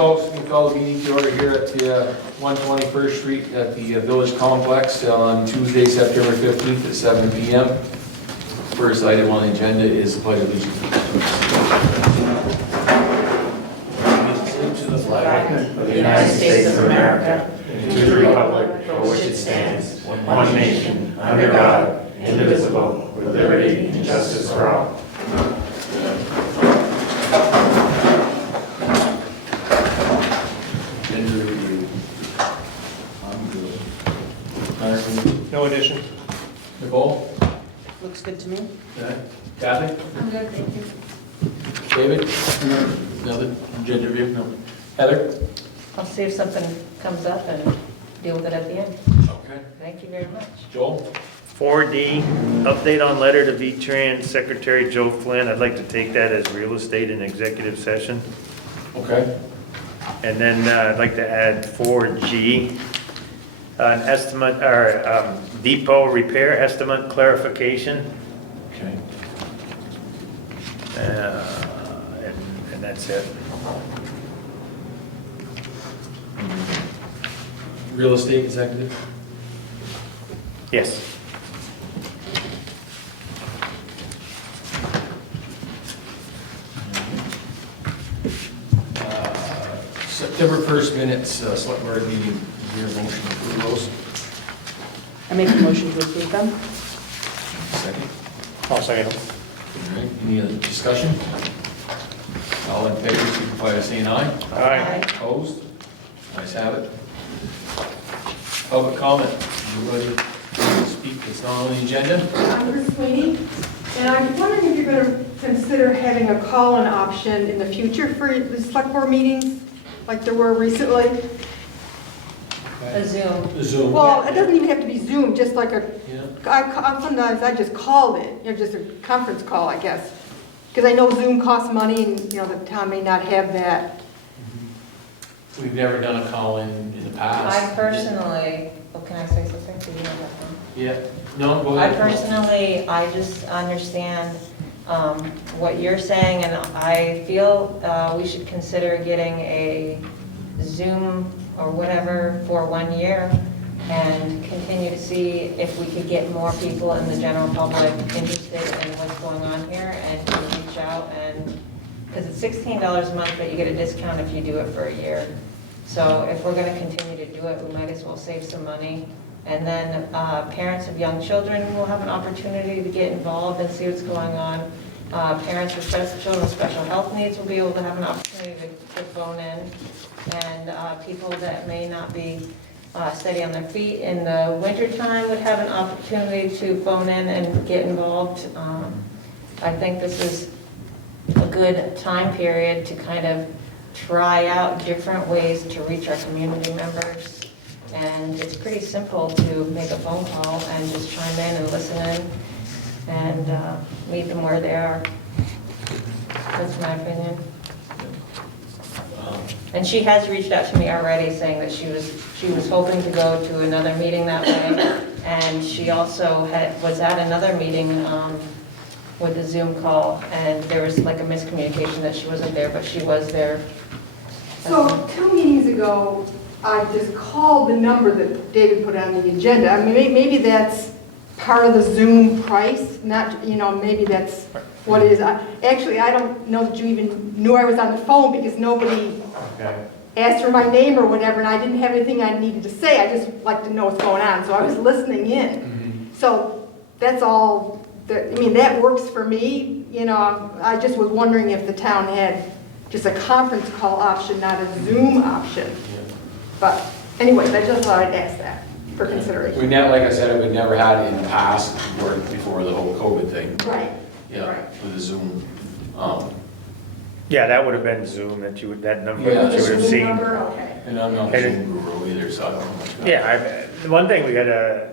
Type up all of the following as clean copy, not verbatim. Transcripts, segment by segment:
folks, we call the meeting to order here at the 121st Street at the Village Complex on Tuesday, September 15th at 7 p.m. First item on the agenda is the pledge of allegiance. To the flag of the United States of America, and to the republic for which it stands, one nation, under God, indivisible, with liberty and justice for all. Agenda review. I'm good. Clarence? No addition. Nicole? Looks good to me. Yeah. Kathy? I'm good, thank you. David? Another agenda review? No. Heather? I'll see if something comes up and deal with it at the end. Okay. Thank you very much. Joel? 4D, update on letter to V-Trans Secretary Joe Flynn. I'd like to take that as real estate in executive session. Okay. And then I'd like to add 4G, an estimate, or depot repair estimate clarification. Okay. And that's it. Real estate executive? Yes. September 1st minutes, select board meeting, is there a motion to approve those? I make a motion to approve them. Second. I'll second. All right, any other discussion? All in favor, signify by saying aye. Aye. Opposed? Ayes have it. Public comment, anybody speak that's not on the agenda? I'm Chris Sweeney, and I'm wondering if you're going to consider having a call-in option in the future for the select board meetings, like there were recently. A Zoom. Zoom. Well, it doesn't even have to be Zoom, just like a, Yeah. sometimes I just called it, just a conference call, I guess. Because I know Zoom costs money, and, the town may not have that. We've never done a call-in in the past. I personally, can I say something? Do you know that one? Yeah, no, go I ahead. personally, I just understand what you're saying, and I feel we should consider getting a Zoom or whatever for 1 year and continue to see if we could get more people in the general public interested in what's going on here and to reach out and, because it's $16 a month, but you get a discount if you do it for a year. So if we're going to continue to do it, we might as well save some money. And then parents of young children will have an opportunity to get involved and see what's going on. Parents with children with special health needs will be able to have an opportunity to phone in. And people that may not be steady on their feet in the wintertime would have an opportunity to phone in and get involved. I think this is a good time period to kind of try out different ways to reach our community members. And it's pretty simple to make a phone call and just chime in and listen in and meet them where they are. That's my opinion. And she has reached out to me already saying that she was hoping to go to another meeting that way. And she also was at another meeting with a Zoom call, and there was like a miscommunication that she wasn't there, but she was there. So 2 meetings ago, I just called the number that David put on the agenda. I mean, maybe that's part of the Zoom price, not, maybe that's what it is. Actually, I don't know that you even knew I was on the phone because nobody asked for my name or whatever, and I didn't have anything I needed to say. I just like to know what's going on, so I was listening in. Mm-hmm. So that's all, that works for me. I just was wondering if the town had just a conference call option, not a Zoom option. Yeah. But anyways, I just thought I'd ask that for consideration. We never, like I said, we never had it in the past before the whole COVID thing. Right. Yeah, Right. with the Zoom. Yeah, that would have been Zoom, that number Yeah. that you would have Zoom seen. number, okay. And I'm not a Zoom guru either, so I don't know much about it. Yeah, the one thing we gotta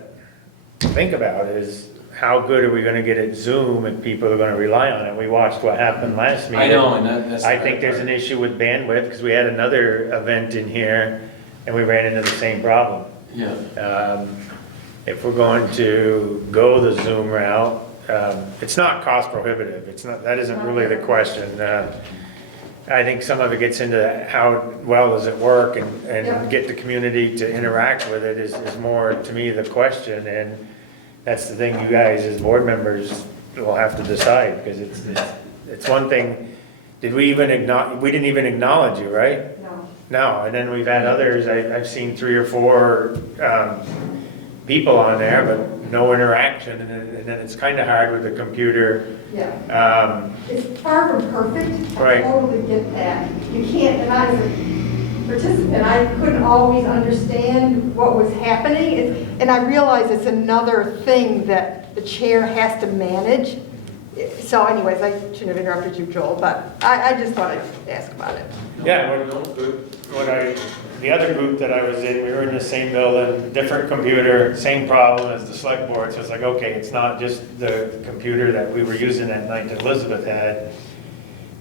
think about is how good are we gonna get at Zoom if people are gonna rely on it? We watched what happened last meeting. I know, and that's. I think there's an issue with bandwidth, because we had another event in here, and we ran into the same problem. Yeah. If we're going to go the Zoom route, it's not cost prohibitive, that isn't really the question. I think some of it gets into how well does it work Yeah. and get the community to interact with it is more, to me, the question. And that's the thing you guys as board members will have to decide, because it's one thing, we didn't even acknowledge you, right? No. No, and then we've had others, I've seen 3 or 4 people on there, but no interaction, and then it's kind of hard with the computer. Yeah. It's far from perfect. Right. I totally get that. You can't, and I as a participant, I couldn't always understand what was happening. And I realize it's another thing that the chair has to manage. So anyways, I shouldn't have interrupted you, Joel, but I just thought I'd ask about it. Yeah, the other group that I was in, we were in the same building, different computer, same problem as the select board. So it's like, okay, it's not just the computer that we were using that night that Elizabeth had,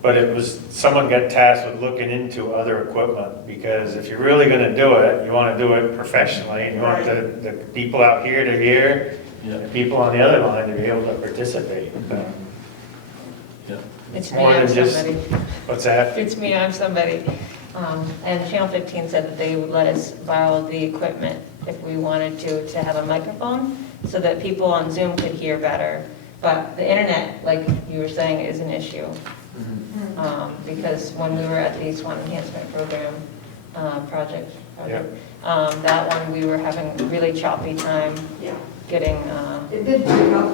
but it was, someone got tasked with looking into other equipment, because if you're really gonna do it, you wanna do it professionally, and you want the people out here to hear, the people on the other line to be able to participate. It's me, more I'm than just- somebody. What's that? It's me, I'm somebody. And Channel 15 said that they would let us borrow the equipment if we wanted to have a microphone, so that people on Zoom could hear better. But the internet, like you were saying, is an issue. Because when we were at the Swanton Enhancement Program project, that one, we were having a really choppy time Yeah. getting, It did break up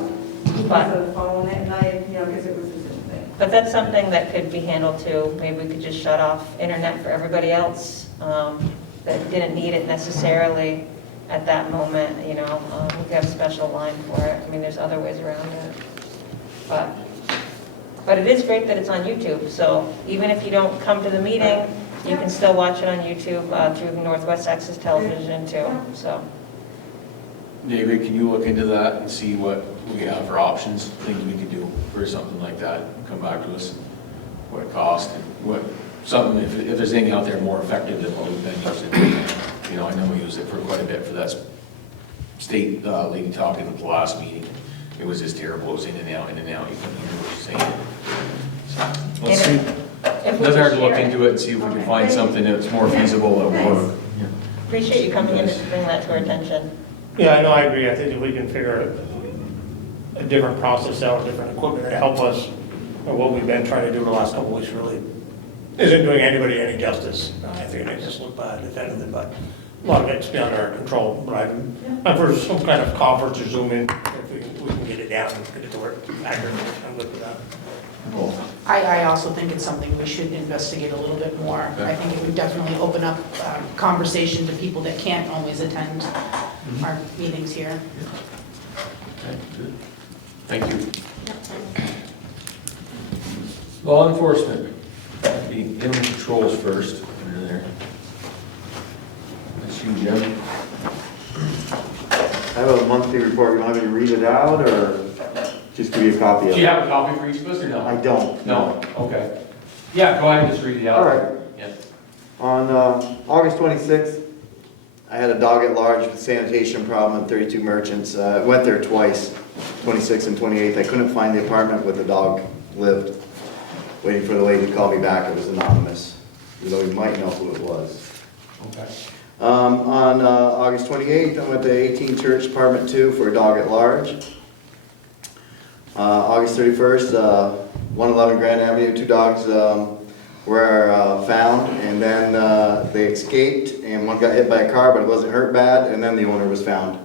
But- because of the phone at night, because it was a Zoom thing. but that's something that could be handled too. Maybe we could just shut off internet for everybody else that didn't need it necessarily at that moment, we could have a special line for it. I mean, there's other ways around it. But it is great that it's on YouTube, so even if you don't come to the meeting, you can still watch it on YouTube through Northwest Access Television too, so. David, can you look into that and see what we have for options, things we could do for something like that? Come back to us, what it costs, and if there's anything out there more effective than what we've been using. I know we used it for quite a bit for that state lady talking at the last meeting. It was just terrible, it was in and out, you couldn't hear what she's saying. So, let's see. If we Doesn't hurt to could look share it. into it and see if we can find something that's more feasible that will work. Appreciate you coming in to bring that to our attention. Yeah, I know, I agree. I think if we can figure a different process out, different equipment to help us, and what we've been trying to do the last couple of weeks really isn't doing anybody any justice. I think it just look bad definitively, but a lot of it's beyond our control. But I'm for some kind of conference or Zoom in, if we can get it down and get it to work accurately. I'm good with that. I also think it's something we should investigate a little bit more. I think it would definitely open up conversation to people that can't always attend our meetings here. Okay, good. Thank you. Law enforcement, the animal controls first, under there. That's you, Jim. I have a monthly report. You want me to read it out or just give you a copy of Do it? you have a copy for each of us or no? I don't. No, okay. Yeah, go ahead and just read it out. All right. Yeah. On August 26th, I had a dog at large with sanitation problem at 32 Merchants. I went there twice, 26th and 28th. I couldn't find the apartment where the dog lived. Waiting for the lady to call me back. It was anonymous, even though we might know who it was. Okay. On August 28th, I went to 18 Church, Apartment 2 for a dog at large. August 31st, 111 Grand Avenue, 2 dogs were found, and then they escaped, and one got hit by a car, but it wasn't hurt bad, and then the owner was found.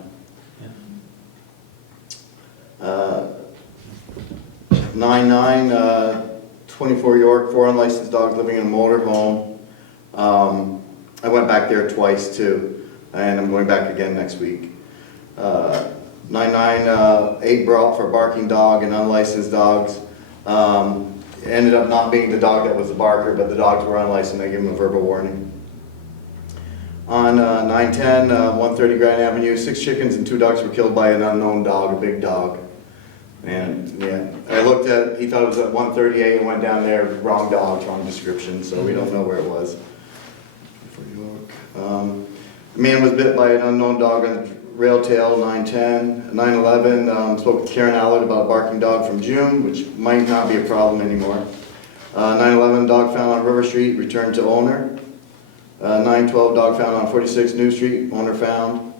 9/9, 24 York, 4 unlicensed dogs living in a motor home. I went back there twice too, and I'm going back again next week. 9/9, 8 brought for barking dog and unlicensed dogs. It ended up not being the dog that was the barker, but the dogs were unlicensed. I gave them a verbal warning. On 9/10, 130 Grand Avenue, 6 chickens and 2 ducks were killed by an unknown dog, a big dog. And yeah, I looked at it, he thought it was at 138 and went down there, wrong dogs, wrong description, so we don't know where it was. A man was bit by an unknown dog on the rail tail, 9/10. 9/11, spoke with Karen Allard about a barking dog from June, which might not be a problem anymore. 911 dog found on River Street, returned to owner. 912 dog found on 46 New Street, owner found.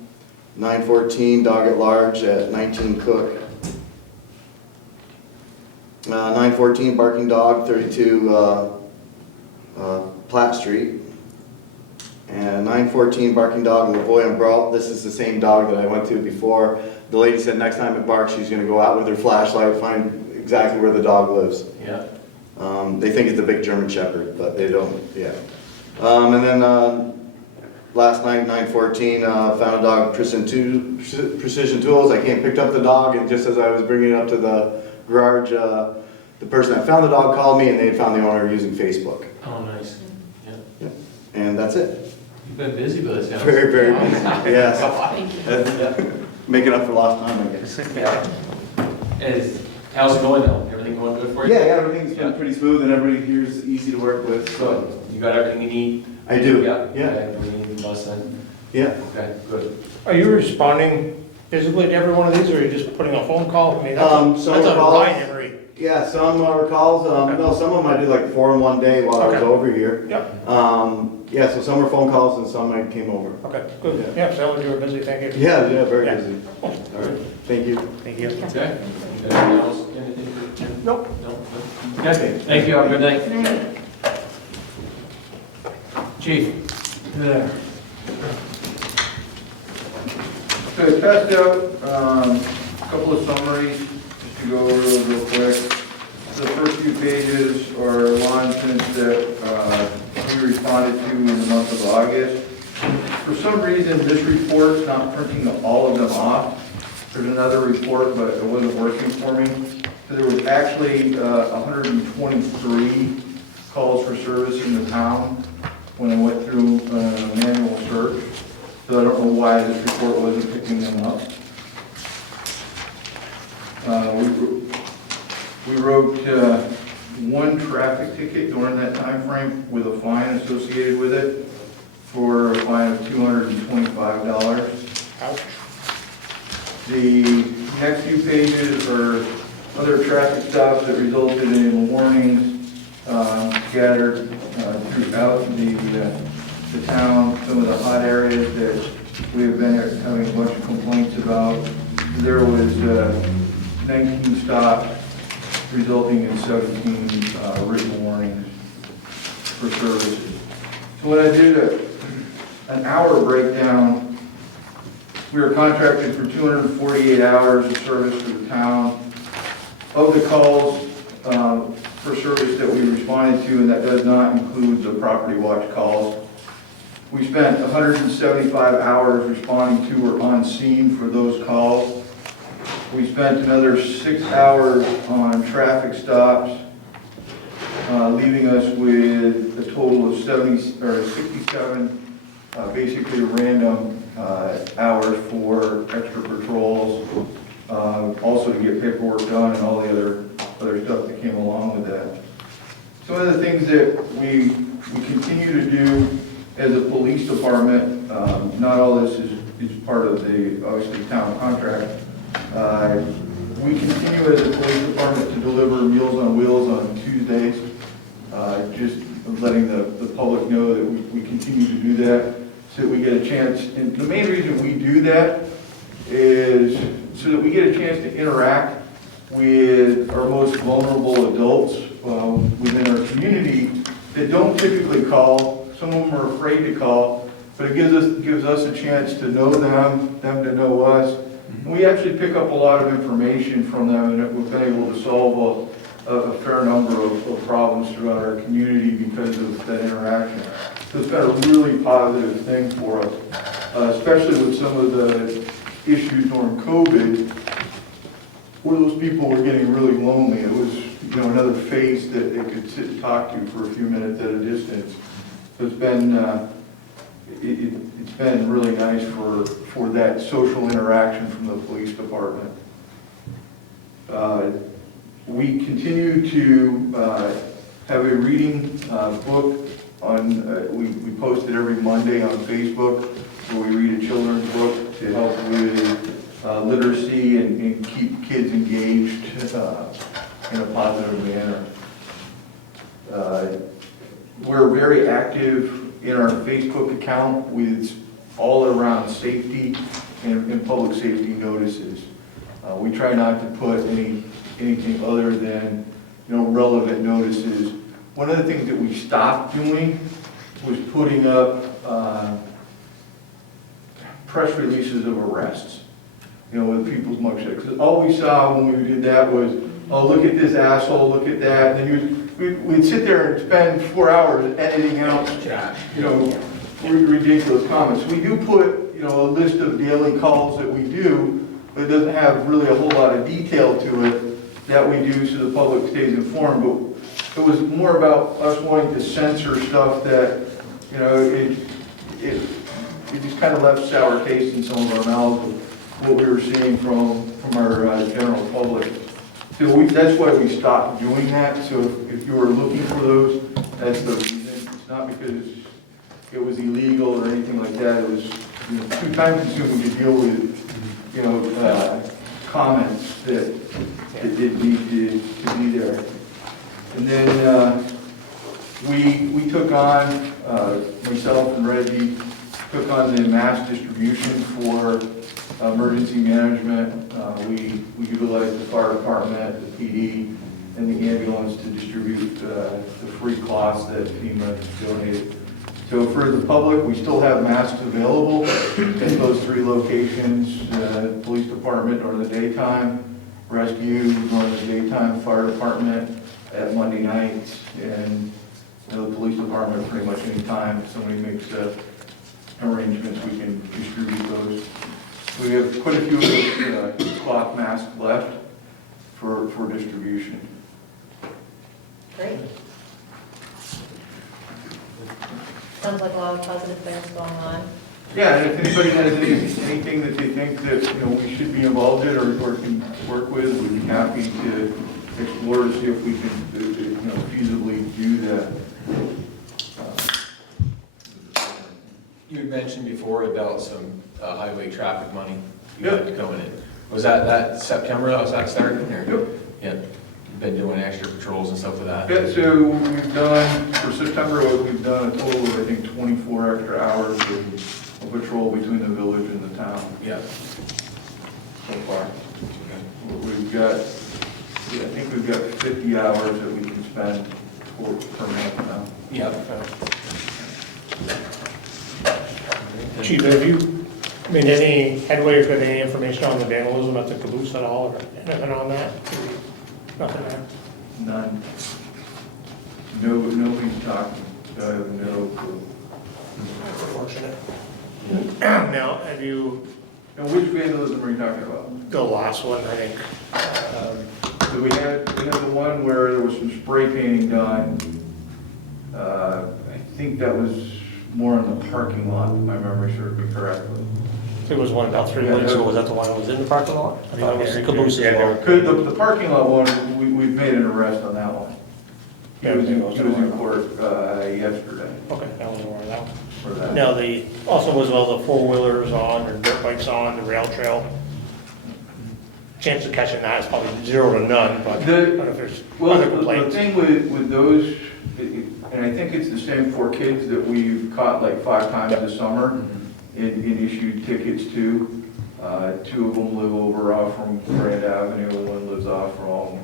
914 dog at large at 19 Cook. 914 barking dog, 32 Platt Street. And 914 barking dog, Lavoie and Brault. This is the same dog that I went to before. The lady said next time it barks, she's gonna go out with her flashlight, find exactly where the dog lives. Yeah. They think it's a big German Shepherd, but they don't, yeah. And then last night, 914, found a dog, Precision Tools. I came and picked up the dog, and just as I was bringing it up to the garage, the person that found the dog called me, and they had found the owner using Facebook. Oh, nice. Yeah. And that's it. You've been busy with this, haven't you? Very, very busy, yes. Thank you. Making up for lost time, I guess. How's it going though? Everything going good for you? Yeah, everything's been pretty smooth, and everybody here is easy to work with, so. Good. You got everything you need? I do, Yeah. yeah, Okay, do we need anything else then? yeah. Okay, good. Are you responding physically to every one of these, or are you just putting a phone call? I mean, Some that's a calls. binary. Yeah, some are calls, no, some of them I did like 4 in one day while I was Okay. over here. Yep, Yeah, so some were phone calls and some I came over. okay, good. Yeah, sounds like you were busy, thank you. Yeah, very Yeah. busy. All right, thank you. Thank you. Okay. Anything else? Anything for Jim? Nope. No? Good. Okay, thank you, have a good night. Chief? Yeah. So I passed out a couple of summaries, just to go over those real quick. The first few pages are law incidents that we responded to in the month of August. For some reason, this report's not printing all of them off. There's another report, but it wasn't working for me. So there was actually 123 calls for service in the town when I went through a manual search. So I don't know why this report wasn't picking them up. We wrote one traffic ticket during that time frame with a fine associated with it for a fine of $225. Ouch. The next few pages are other traffic stops that resulted in warnings scattered throughout the town, some of the hot areas that we have been having a bunch of complaints about. There was 19 stops resulting in 17 written warnings for services. So when I did an hour breakdown, we were contracted for 248 hours of service for the town. Of the calls for service that we responded to, and that does not include the property watch calls, we spent 175 hours responding to or on scene for those calls. We spent another 6 hours on traffic stops, leaving us with a total of 67 basically random hours for extra patrols, also to get paperwork done and all the other stuff that came along with that. Some of the things that we continue to do as a police department, not all this is part of the, obviously, town contract. We continue as a police department to deliver Meals on Wheels on Tuesdays, just letting the public know that we continue to do that so that we get a chance. And the main reason we do that is so that we get a chance to interact with our most vulnerable adults within our community that don't typically call. Some of them are afraid to call, but it gives us a chance to know them to know us. And we actually pick up a lot of information from them, and we've been able to solve a fair number of problems throughout our community because of that interaction. So it's been a really positive thing for us, especially with some of the issues during COVID, where those people were getting really lonely. It was, another face that they could sit and talk to for a few minutes at a distance. So it's been it's been really nice for that social interaction from the police department. We continue to have a reading book on, we post it every Monday on Facebook, where we read a children's book to help with literacy and keep kids engaged in a positive manner. We're very active in our Facebook account with all around safety and public safety notices. We try not to put anything other than, relevant notices. One of the things that we stopped doing was putting up press releases of arrests, with people's mugshots. Because all we saw when we did that was, oh, look at this asshole, look at that. And then we'd sit there and spend 4 hours editing out, ridiculous comments. We do put, a list of daily calls that we do, but it doesn't have really a whole lot of detail to it that we do so the public stays informed. But it was more about us wanting to censor stuff that, it just kind of left sour taste in some of our mouths of what we were seeing from our general public. So that's why we stopped doing that. So if you were looking for those, that's the reason. It's not because it was illegal or anything like that. It was too time consuming to deal with, comments that didn't need to be there. And then we took on, myself and Reggie, took on the mass distribution for emergency management. We utilized the fire department, the PD, and the ambulance to distribute the free cloths that FEMA donated. So for the public, we still have masks available at those 3 locations, police department during the daytime, rescue during the daytime, fire department at Monday nights, and the police department pretty much any time somebody makes arrangements, we can distribute those. We have quite a few of those cloth masks left for distribution. Great. Sounds like a lot of positive things going on. Yeah, and if anybody has anything that they think that, we should be involved in or can work with, we'd be happy to explore to see if we can, feasibly do that. You had mentioned before about some highway traffic money you Yep. had coming in. Was that September, was that starting, or? Yep. Yeah, you've been doing extra patrols and stuff with that? Yeah, so we've done, for September, we've done a total of, I think, 24 extra hours of patrol between the village and the town Yeah. so far. We've got, I think we've got 50 hours that we can spend per month now. Yeah. Chief, have you made any headway or got any information on the vandalism at the caboose at all, or anything on that? Nothing there? None. Nobody's talking. I have no clue. That's unfortunate. Now, have you, And which vandalism are you talking about? the last one, I think, So we had the one where there was some spray painting done. I think that was more in the parking lot, if my memory serves me correctly. I think it was one about 3 weeks ago, was that the one that was in the parking lot? I thought it was the caboose as well. The parking lot one, we've made an arrest on that one. He was in court yesterday Okay, that was one of that one. for that. Now, also was all the four-wheelers on, or dirt bikes on, the rail trail. Chance of catching that is probably 0 to none, but I don't know if there's Well, other the complaints. thing with those, and I think it's the same for kids that we've caught like 5 times this summer and issued tickets to. 2 of them live over off from Grand Avenue, and 1 lives off from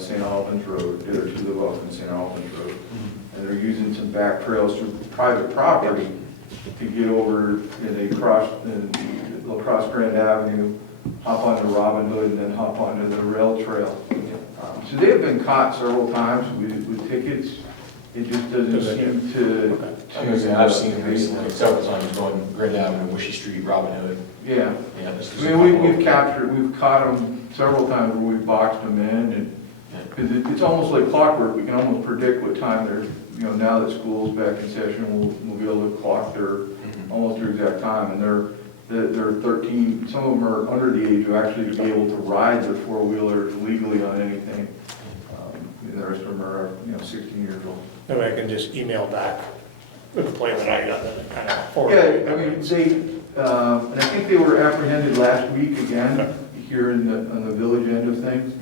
St. Albans Road. The other 2 live off in St. Albans Road. And they're using some back trails through private property to get over, and they'll cross Grand Avenue, hop onto Robin Hood, and then hop onto the rail trail. So they have been caught several times with tickets. It just doesn't seem to. I was gonna say, I've seen it recently, several times going Grand Avenue, Wishy Street, Robin Hood. Yeah. Yeah, this is- I mean, we've caught them several times where we've boxed them in, and, because it's almost like clockwork. We can almost predict what time they're, now that school's back in session, we'll be able to clock almost their exact time, and they're 13, some of them are under the age of actually be able to ride their 4-wheelers legally on anything. The rest of them are, 16 years old. Maybe I can just email back the complaint that I got, that kind of forward. Yeah, I mean, and I think they were apprehended last week again, here on the village end of things,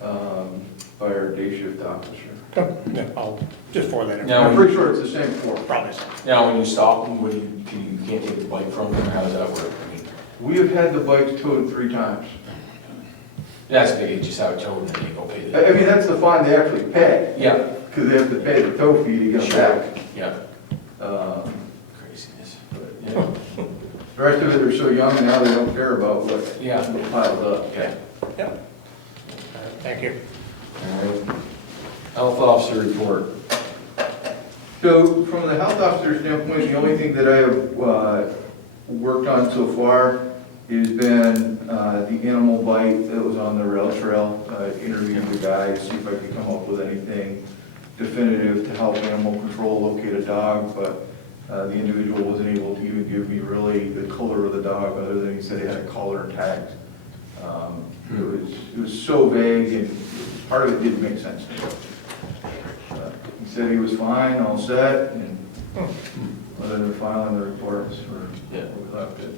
by our day shift officer. Yeah, I'll just forward that. Now, I'm pretty sure it's the same form. Probably so. Now, when you stop them, you can't take the bike from them, or how does that work? I mean, We have had the bikes towed 3 times. that's big, you just have it towed and then you go pay I the. mean, that's the fine they actually pay, Yeah, because they have to pay the tow fee to get them back. yeah, Uh, craziness. but, yeah. The rest of it, they're so young now, they don't care about what Yeah, piles up. okay. Yeah. Thank you. All right. Health officer report. So from the health officer standpoint, the only thing that I have worked on so far has been the animal bite that was on the rail trail. Interviewed the guy to see if I could come up with anything definitive to help animal control locate a dog, but the individual wasn't able to even give me really the color of the dog, other than he said he had a collar tagged. It was so vague, and part of it didn't make sense to me. He said he was fine, all set, and other than filing the reports, or Yeah. we left it.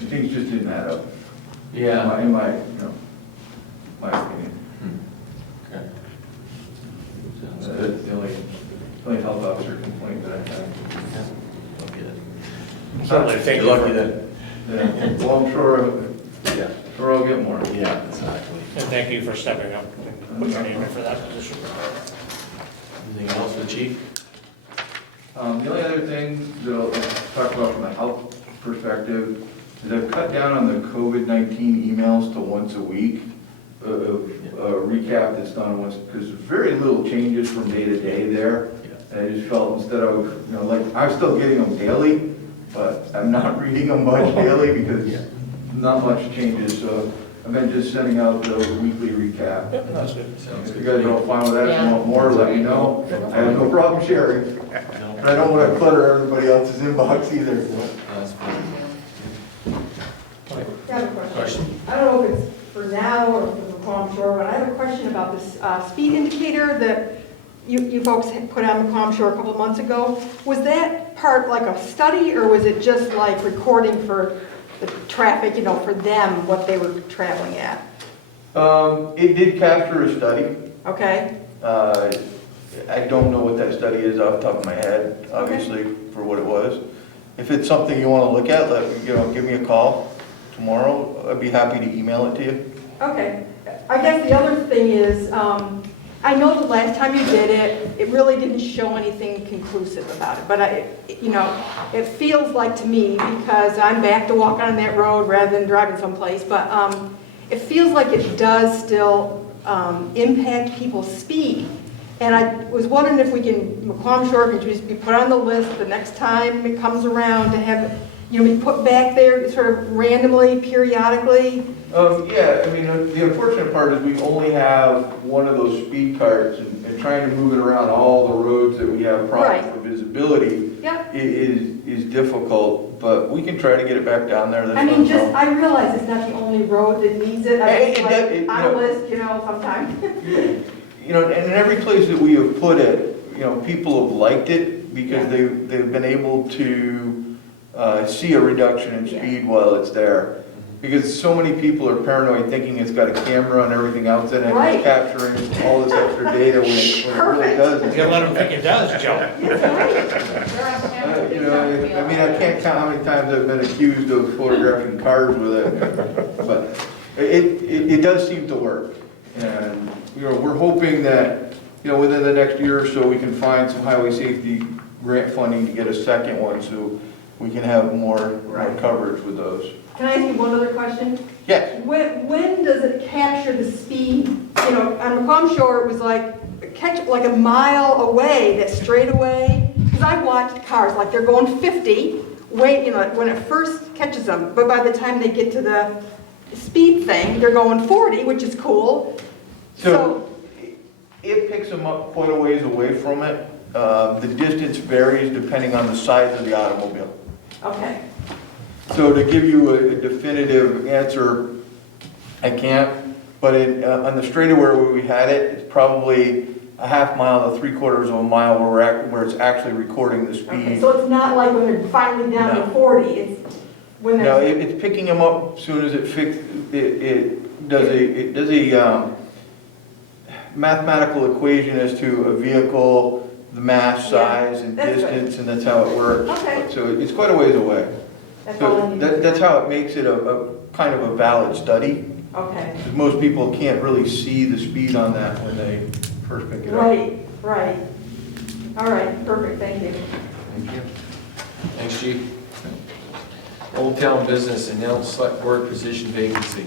And things just didn't add up. Yeah. In my my opinion. Okay. Sounds That's good. the only health officer complaint that I had. Certainly, thank You're you lucky for, that. Yeah, well, I'm sure I'll get more. Yeah, exactly. and thank you for stepping up and putting your name in for that position. Anything else for the chief? The only other thing that I'll talk about from a health perspective is I've cut down on the COVID-19 emails to once a week, a recap that's done once, because very little changes from day to day there. And I just felt instead of, like, I'm still getting them daily, but I'm not reading them much daily because not much changes. So I've been just sending out the weekly recap. Yep, that's good. If you guys are all fine with that, if you want more, let me know. I have no problem sharing. But I don't want to clutter everybody else's inbox either. That's fine. I have a question. Question? I don't know if it's for now or for Macomb Shore, but I have a question about this speed indicator that you folks had put on Macomb Shore a couple of months ago. Was that part like a study, or was it just like recording for the traffic, for them, what they were traveling at? It did capture a study. Okay, I don't know what that study is off the top of my head, obviously, for what it was. If it's something you want to look at, give me a call tomorrow. I'd be happy to email it to you. okay. I guess the other thing is, I know the last time you did it, it really didn't show anything conclusive about it, but it feels like to me, because I'm back to walk on that road rather than driving someplace, but it feels like it does still impact people's speed. And I was wondering if we can, Macomb Shore can just be put on the list the next time it comes around to have, be put back there sort of randomly, periodically. Yeah, I mean, the unfortunate part is we only have one of those speed carts, and trying to move it around all the roads that we have problems Right. for visibility Yep. is difficult, but we can try to get it back down there. That's I no mean, problem. I realize it's not the only road that needs it. I just on a list, sometimes. And in every place that we have put it, people have liked it because they've been able to see a reduction in speed while it's there. Because so many people are paranoid thinking it's got a camera and everything else in it, Right. it's capturing all this extra data when it really Perfect. doesn't. You gotta let them think it does, Joe. I mean, I can't count how many times I've been accused of photographing cars with it, but it does seem to work. And, we're hoping that, within the next year or so, we can find some highway safety grant funding to get a second one, so we can have more coverage with those. Can I ask you one other question? Yes. When does it capture the speed? On Macomb Shore, it was like a mile away, that straightaway. Because I watched cars, like they're going 50, when it first catches them. But by the time they get to the speed thing, they're going 40, which is cool. So it picks them up quite a ways away from it. The distance varies depending on the size of the automobile. Okay. So to give you a definitive answer, I can't, but on the straightaway where we had it, it's probably a half mile to 3/4 of a mile where it's actually recording the Okay, speed. so it's not like when they're finally down to 40, it's when they're... No, it's picking them up as soon as it does a mathematical equation as to a vehicle, the mass, Yeah, size, and that's good. distance, and that's how it works. Okay. So it's quite a ways away. That's all I So need. that's how it makes it a kind of a valid study. Okay. Because most people can't really see the speed on that when they first pick it up. Right, right. All right, perfect, thank you. Thank you. Thanks, Chief. Old Town Business, announced select board position vacancy.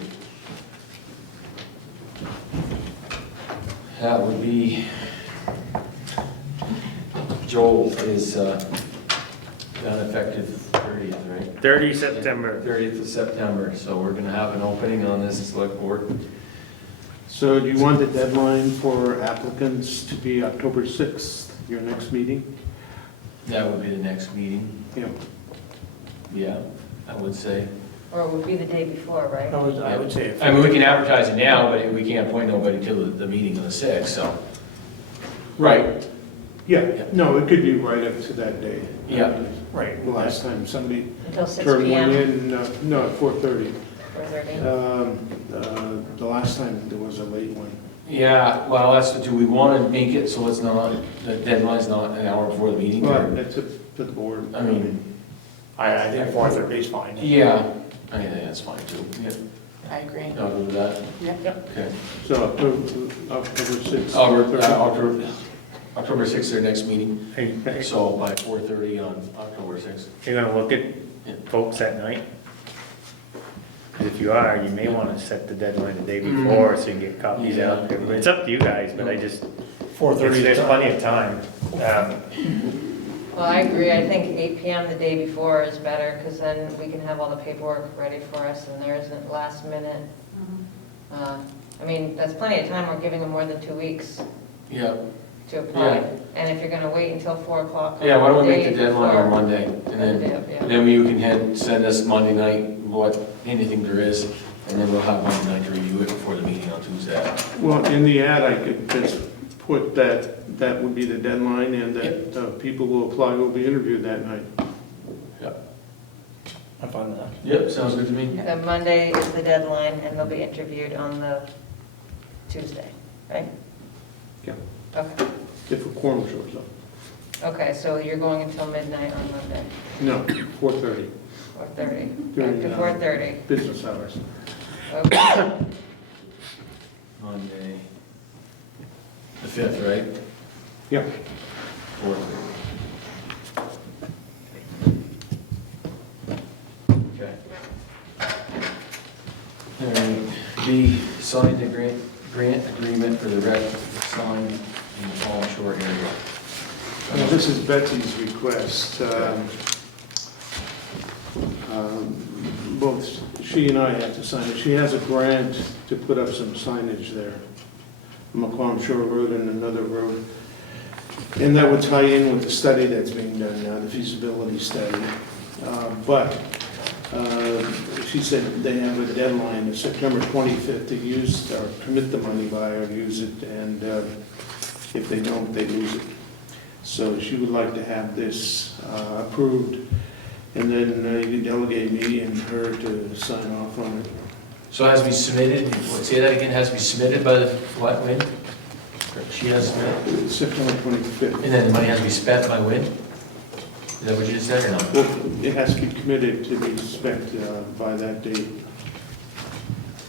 That would be, Joel is done effective 30th, right? 30 September. 30th of September, so we're gonna have an opening on this select board. So do you want the deadline for applicants to be October 6th, your next meeting? That would be the next meeting, Yeah. yeah, I would say. Or it would be the day before, right? I would say. I mean, we can advertise it now, but we can't appoint nobody till the meeting on the 6th, so. Right. Yeah, no, it could be right up to that day. Yeah. Right. The last time somebody Until 6 turned one PM, in, no, at 4:30. 4:30. The last time there was a late one. Yeah, well, do we want to make it so it's not, the deadline's not an hour before the meeting? Well, or- that's up to the board. I mean, I think 4:30 is fine. yeah, I think that's fine too. Yeah, I agree. I'll do that. Yep. Okay. So October 6th. October 6th is our next meeting, Hey, so by 4:30 on October 6th. you're gonna look at folks at night? 'Cause if you are, you may wanna set the deadline the day before so you get copies out there. But it's up to you guys, but I just, 4:30 is there's fine. plenty of time. Well, I agree, I think 8 PM the day before is better, because then we can have all the paperwork ready for us, and there isn't last minute. I mean, that's plenty of time, we're giving them more than 2 weeks Yeah, to apply. And if you're gonna wait until 4 o'clock. yeah, why don't we make day the deadline before- on Monday? And then you can send us Monday night anything there is, and then we'll have Monday night to review it before the meeting on Tuesday. Well, in the ad, I could just put that would be the deadline, and that people who apply will be interviewed that night. I'm fine with that. Yep, sounds good to me. The Monday is the deadline, and they'll be interviewed on the Tuesday, right? Yeah. Okay, If a quorum shows up. okay, so you're going until midnight on Monday, No, 4:30, 4:30, During, up to 4:30. business hours. Okay. Monday, the 5th, right? Yeah. 4:30. Okay. All right, B, signed the grant agreement for the rec sign in the Fall Shore area. Well, this is Betsy's request. Both she and I have to sign it. She has a grant to put up some signage there, McQuam Shore Road and another road. And that would tie in with the study that's being done now, the feasibility study. But she said they have a deadline of September 25th to use or commit the money by or use it, and if they don't, they lose it. So she would like to have this approved, and then you delegate me and her to sign off on it. So it has to be submitted, say that again, has to be submitted by the, when? She has to submit, September 25th. and then the money has to be spent by when? Is that what you just said or not? Well, it has to be committed to be spent by that date.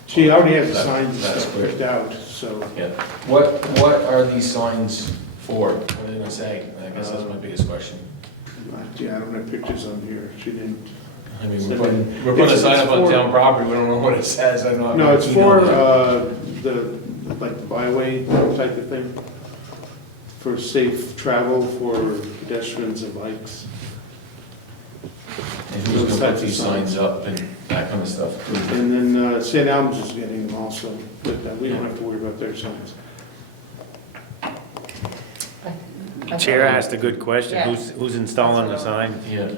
She already has the signs and That's stuff clear. picked out, so. Yeah. What are these signs for? What are they gonna say? I guess that's my biggest question. Yeah, I don't have pictures on here. She didn't. I mean, we're putting a sign up on town property, we don't know what it says, I'm not. No, it's keen on for that. the, like the byway type of thing, for safe travel for pedestrians and bikes. And who's gonna put these signs up and that kind of stuff? And then St. Albans is getting them also, but we don't have to worry about their signs. Chair asked a good question, Yeah. who's installing the sign? Yeah,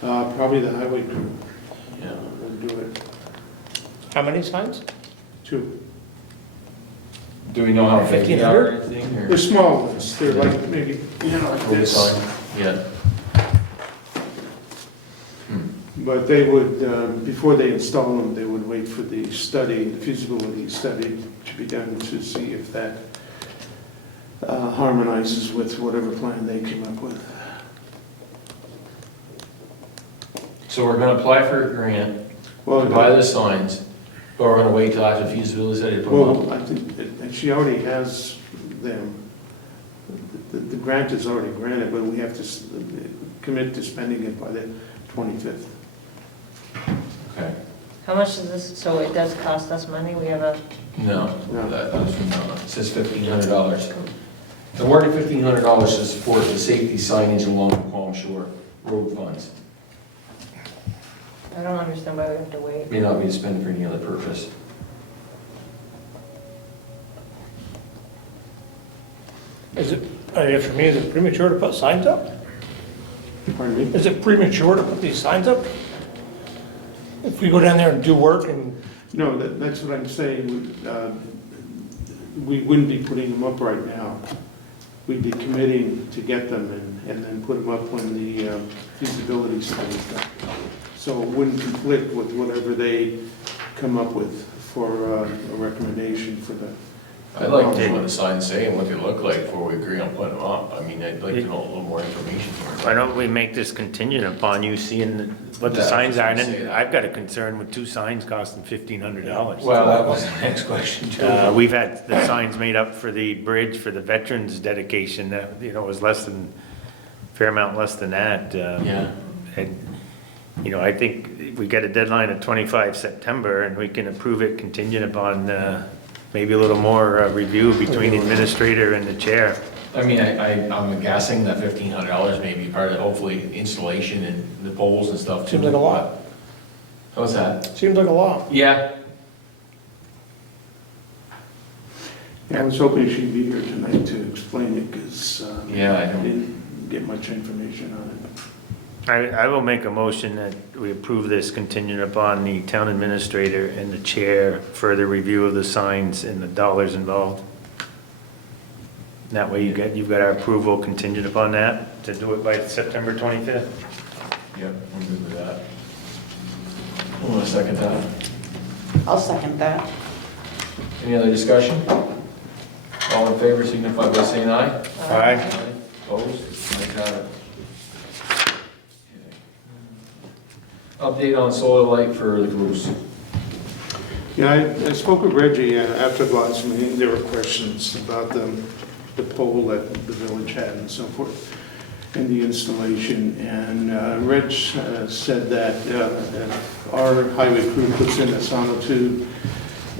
Probably the highway crew yeah. will do it, How many signs? too. Do we know how big they are or 1,500? anything, or? They're small ones, they're like maybe, like Road this. sign? Yeah. But they would, before they install them, they would wait for the study, the feasibility study to be done to see if that harmonizes with whatever plan they came up with. So we're gonna apply for a grant, Well, to buy the signs, but we're gonna wait till after the feasibility study to put them up. Well, I think, and she already has them. The grant is already granted, but we have to commit to spending it by the 25th. Okay. How much is this, so it does cost us money? We have a, No, No. that was from, it says $1,500. Awarded $1,500 to support the safety signage along the Palm Shore road funds. I don't understand why we have to wait. May not be spent for any other purpose. Is it, I guess for me, is it premature to put signs up? Pardon me? Is it premature to put these signs up? If we go down there and do work and, No, that's what I'm saying. We wouldn't be putting them up right now. We'd be committing to get them and then put them up when the feasibility study is done. So it wouldn't conflict with whatever they come up with for a recommendation for the. I'd like to know what the signs say and what they look like before we agree on putting them up. I mean, I'd like to know a little more information here. Why don't we make this contingent upon you seeing what the Yeah, signs are? And say then that. I've got a concern with 2 signs costing $1,500. Well, that was the next question too. We've had the signs made up for the bridge for the veterans dedication that, you know, was less than, fair amount less than that. Yeah. And, you know, I think we got a deadline of 25 September and we can approve it contingent upon maybe a little more review between the administrator and the chair. I mean, I'm guessing that $1,500 may be part of, hopefully, installation and the poles and stuff too. Seems like a lot. What's that? seems like a lot. Yeah. Yeah, I was hoping she'd be here tonight to explain it because Yeah, I I know. didn't get much information on it. I will make a motion that we approve this contingent upon the town administrator and the chair further review of the signs and the dollars involved. That way you've got our approval contingent upon that to do it by September 25th. Yep, I'm good with that. I want to second that. I'll second that. Any other discussion? All in favor signify by saying aye. Aye. Opposed? Ayes have it. Update on solar light for the Goose. Yeah, I spoke with Reggie after the last meeting. There were questions about the pole that the village had and so forth, and the installation. And Reg said that if our highway crew puts in a sonotube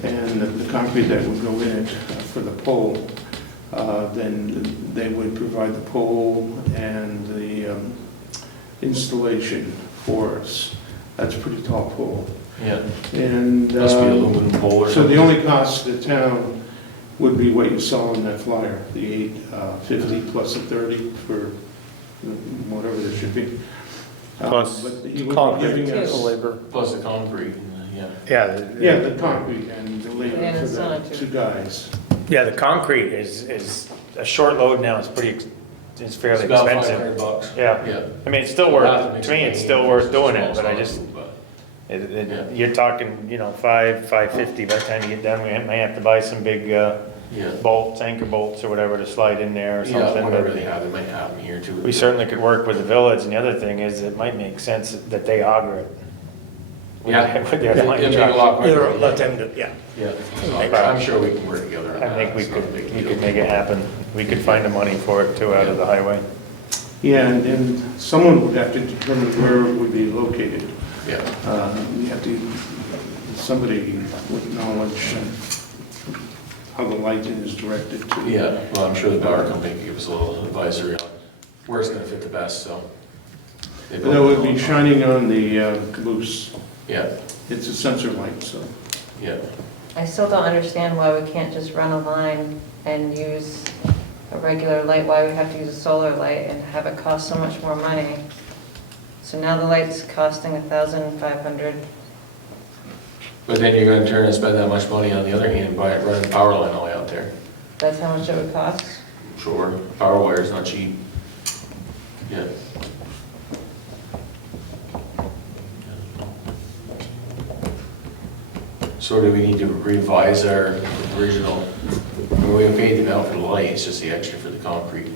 and the concrete that would go in it for the pole, then they would provide the pole and the installation for us. That's a pretty tall pole. Yeah. And Must be aluminum pole or so something. the only cost to the town would be what you saw in that flyer, the $850 plus a $30 for whatever there should be. Plus But he would be concrete, giving us, labor. Plus the concrete, yeah. yeah, the concrete and the labor And for the the sonotube. 2 guys. Yeah, the concrete is a short load now, it's It's fairly about expensive. $500. Yeah. Yeah. I mean, it's still worth, to me, it's still worth doing it, but I just, Yeah. you're talking, you know, $550 by the time you get done, we may have to buy some big Yeah. bolts, anchor bolts or whatever to slide in there or Yeah, something. whatever but they have, they might have them here too. We certainly could work with the village, and the other thing is, it might make sense that they auger it. Yeah. With their It'd line make a truck. lot quicker. Either let them do, yeah. Yeah, I'm sure we can work together on that. I think we It's not a could, big we deal. could make it happen. We could find the money for it too, out of the highway. Yeah, and someone would have to determine where it would be located. Yeah, You have to, somebody with knowledge how the lighting is directed to. yeah, well, I'm sure the power company can give us a little advisory on where it's gonna fit the best, so. They But that would both be know. shining on the caboose. Yeah, It's a sensor light, so. yeah. I still don't understand why we can't just run a line and use a regular light, why we have to use a solar light and have it cost so much more money. So now the light's costing $1,500. But then you're gonna turn and spend that much money on the other hand by running a power line all the way out there. That's how much it would cost? Sure, power wire's not cheap. Yeah. So do we need to revise our original, we paid the amount for the light, it's just the extra for the concrete.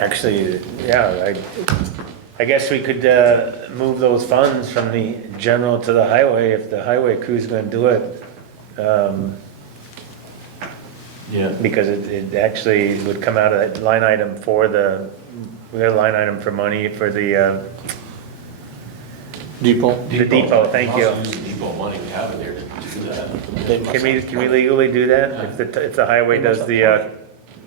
Actually, yeah, I guess we could move those funds from the general to the highway if the highway crew's gonna do it. Yeah. Because it actually would come out of that line item for we got a line item for money for the Depot. depot, thank you. Also use the depot money we have in there to do that. Can we legally do that? If the highway does the,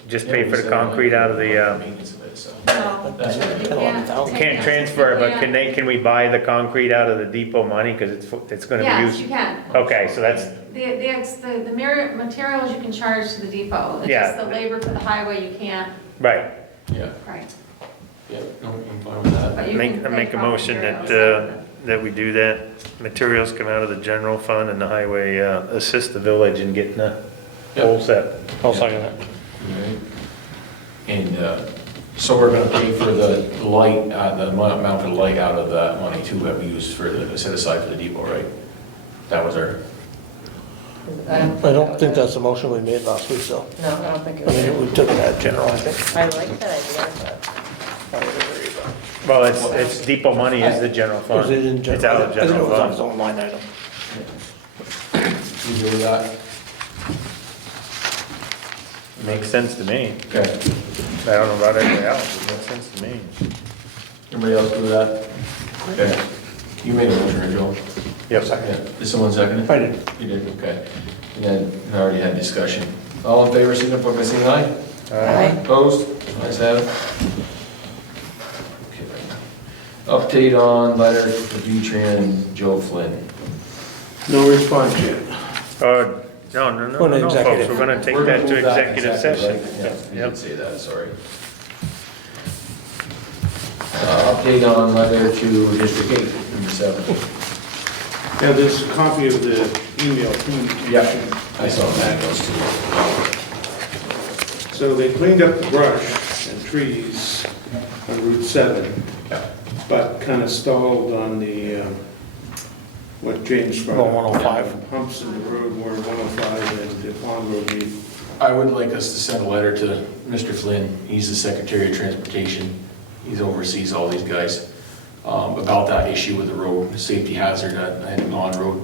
just pay for the concrete out of the, Maintenance of it, so. we can't transfer, but can we buy the concrete out of the depot money? Cause it's gonna be Yes, used. you can. Okay, so that's, The materials you can charge to the depot. It's Yeah. just the labor for the highway you can't, right. Yeah, right. yeah, no, I'm fine with that. But you can Make a raw motion materials. that we do that. Materials come out of the general fund and the highway, assist the village in getting the pole set. I'll second that. Right. And, so we're gonna pay for the light, the amount for the light out of that money too, that we used for the, set aside for the depot, right? That was our, I don't think that's the motion we made last week, though. No, I don't think it I mean, was. we took it out general, I think. I like that idea, but. Well, it's depot money is the general fund. Was it in It's out of the I think it general was on its fund. own line item. you do that? Makes sense to me. Okay. I don't know about everybody else, it makes sense to me. Everybody else do that? Okay. You made a motion, right, Joel? Yep. Yeah. Did someone second it? I did. You did, okay. And then, I already had discussion. All in favor, signify by saying aye. Aye. Opposed? Ayes have it. Okay. Update on letter for V-Tran, Joe Flynn. No response yet. No, Go to folks, executive. we're gonna take We're that gonna to move that executive session. right? Yeah, you Yep. did say that, sorry. Update on letter to District 8, number 7. Yeah, there's a copy of the email communication. I saw that, those two. So they cleaned up the brush and trees on Route 7, Yeah. but kind of stalled on the, what James brought up. 105. Humps in the road where 105 and the Pond Road meet. I would like us to send a letter to Mr. Flynn, he's the Secretary of Transportation, he oversees all these guys, about that issue with the road, the safety hazard at Pond Road.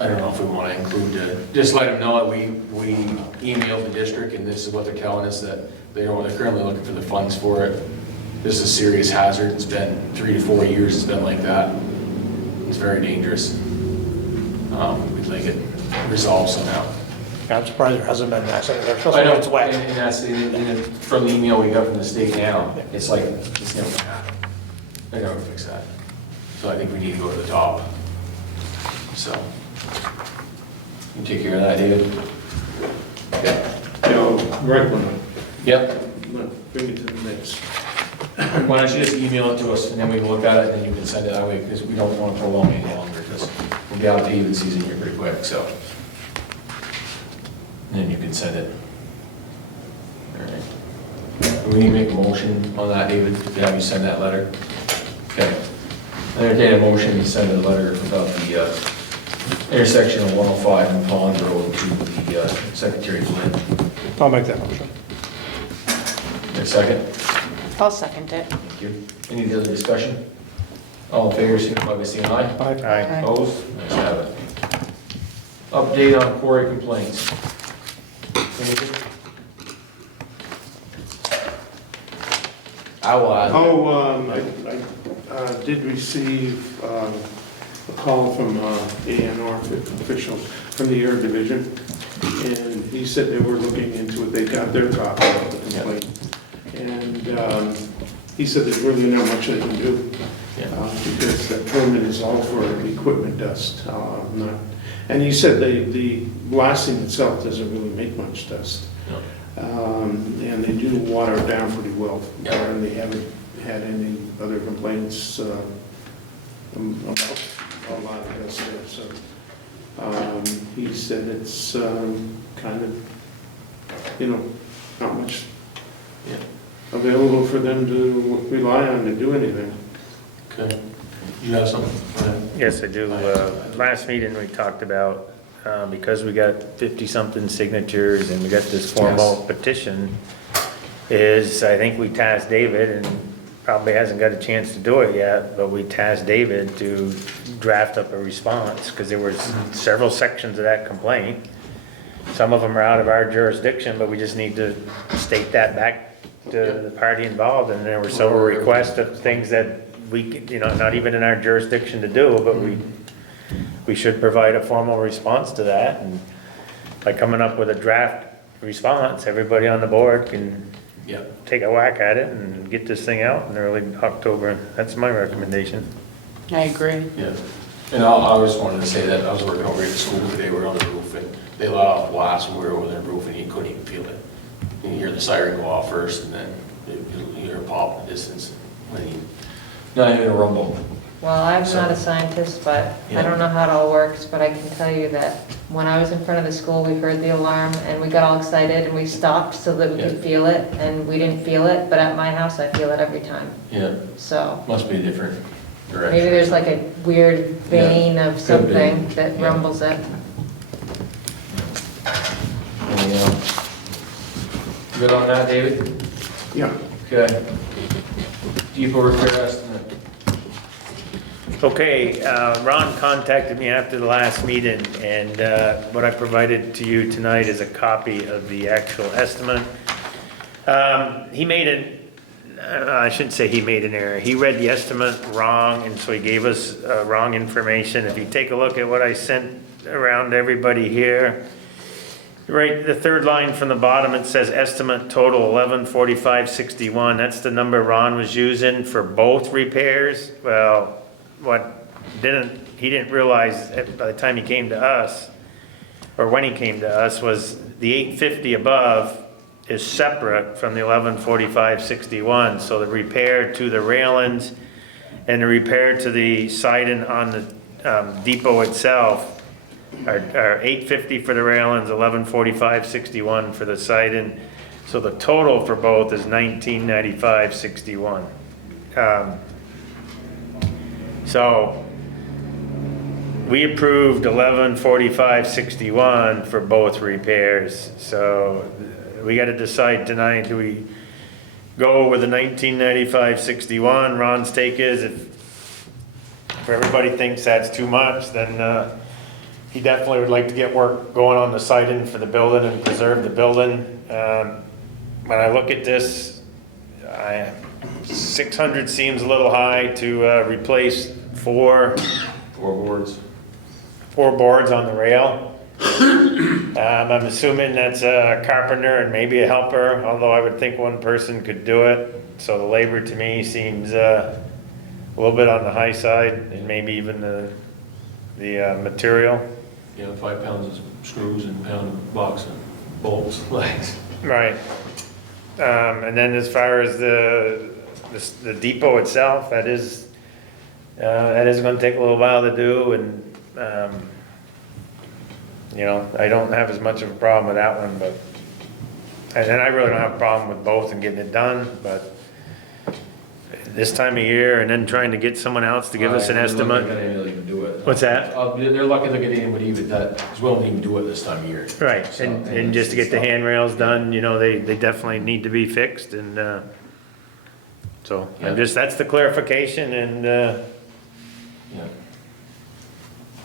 I don't know if we want to include, just let him know that we emailed the district and this is what they're telling us, that they're currently looking for the funds for it. This is a serious hazard, it's been 3 to 4 years, it's been like that. It's very dangerous. We'd like it resolved somehow. I'm surprised there hasn't been an accident there, I especially know, when it's wet. and that's, and from the email we got from the state now, it's like, it's never gonna happen. They're never gonna fix that. So I think we need to go to the top. So, you take care of that, David? Okay. Right one, Yep. bring it to the next. Why don't you just email it to us, and then we can look at it, and then you can send it that way, because we don't want to prolong it any longer, because we'll be out of paving season here pretty quick, so. And then you can send it. All right. We need to make a motion on that, David, to have you send that letter. Okay. I entertain a motion to send a letter about the intersection of 105 and Pond Road to the Secretary Flynn. I'll make that motion. A second? I'll second it. Thank you. Any other discussion? All in favor, signify by saying aye. Aye. Opposed? Ayes have it. Update on quarry complaints. Anything? I will add. I did receive a call from ANR officials from the Air Division, and he said they were looking into it, they got their copy of the complaint. And he said there's really not much they can do, because the permit is all for equipment dust, and he said the blasting itself doesn't really make much dust. And they do water it down pretty well, and they haven't had any other complaints about a lot of dust there, so. He said it's kind of, not much available for them to rely on to do anything. Okay. You have something? Ryan? Yes, I do. Last meeting, we talked about, because we got 50-something signatures and we got this formal petition, I think we tasked David, and probably hasn't got a chance to do it yet, but we tasked David to draft up a response, because there was several sections of that complaint. Some of them are out of our jurisdiction, but we just need to state that back to the party involved, and there were several requests of things that we, not even in our jurisdiction to do, but we should provide a formal response to that, and by coming up with a draft response, everybody on the board can take a whack at it and get this thing out in early October. That's my recommendation. I agree. Yeah. And I just wanted to say that I was working over at the school today, we were on the roof, and they let off blast when we were over the roof, and you couldn't even feel it. You hear the siren go off first, and then you hear a pop in the distance. Not even a rumble. Well, I'm not a scientist, but I don't know how it all works, but I can tell you that when I was in front of the school, we heard the alarm and we got all excited and we stopped so that we could feel it, and we didn't feel it, but at my house, I feel it every time. Yeah, So must be a different direction. maybe there's like a weird vein of Could be. something that Yeah. rumbles it. Anything else? Good on that, David? Yeah. Okay. Depot repair estimate. Okay, Ron contacted me after the last meeting, and what I provided to you tonight is a copy of the actual estimate. He made I shouldn't say he made an error. He read the estimate wrong, and so he gave us wrong information. If you take a look at what I sent around to everybody here, right, the third line from the bottom, it says estimate total 1145.61. That's the number Ron was using for both repairs. Well, he didn't realize by the time he came to us, or when he came to us, was the 850 above is separate from the 1145.61. So the repair to the railings and the repair to the siding on the depot itself are 850 for the railings, 1145.61 for the siding. So the total for both is 1995.61. So we approved 1145.61 for both repairs. So we got to decide tonight, do we go with the 1995.61? Ron's take is if everybody thinks that's too much, then he definitely would like to get work going on the siding for the building and preserve the building. When I look at this, 600 seems a little high to replace four boards on the rail. I'm assuming that's a carpenter and maybe a helper, although I would think one person could do it. So the labor to me seems a little bit on the high side, and maybe even the material. 5 pounds of screws and a pound of box and bolts, legs. Right. And then as far as the depot itself, that is gonna take a little while to do, and, I don't have as much of a problem with that one, but, and then I really don't have a problem with both and getting it done, but this time of year, and then trying to get someone else to give us an estimate. They're not gonna even do it. What's that? They're lucky to get anybody even that is willing to even do it this time of year. Right, So, and just to get the handrails done, they definitely need to be fixed, and, so, that's the clarification, and, Yeah.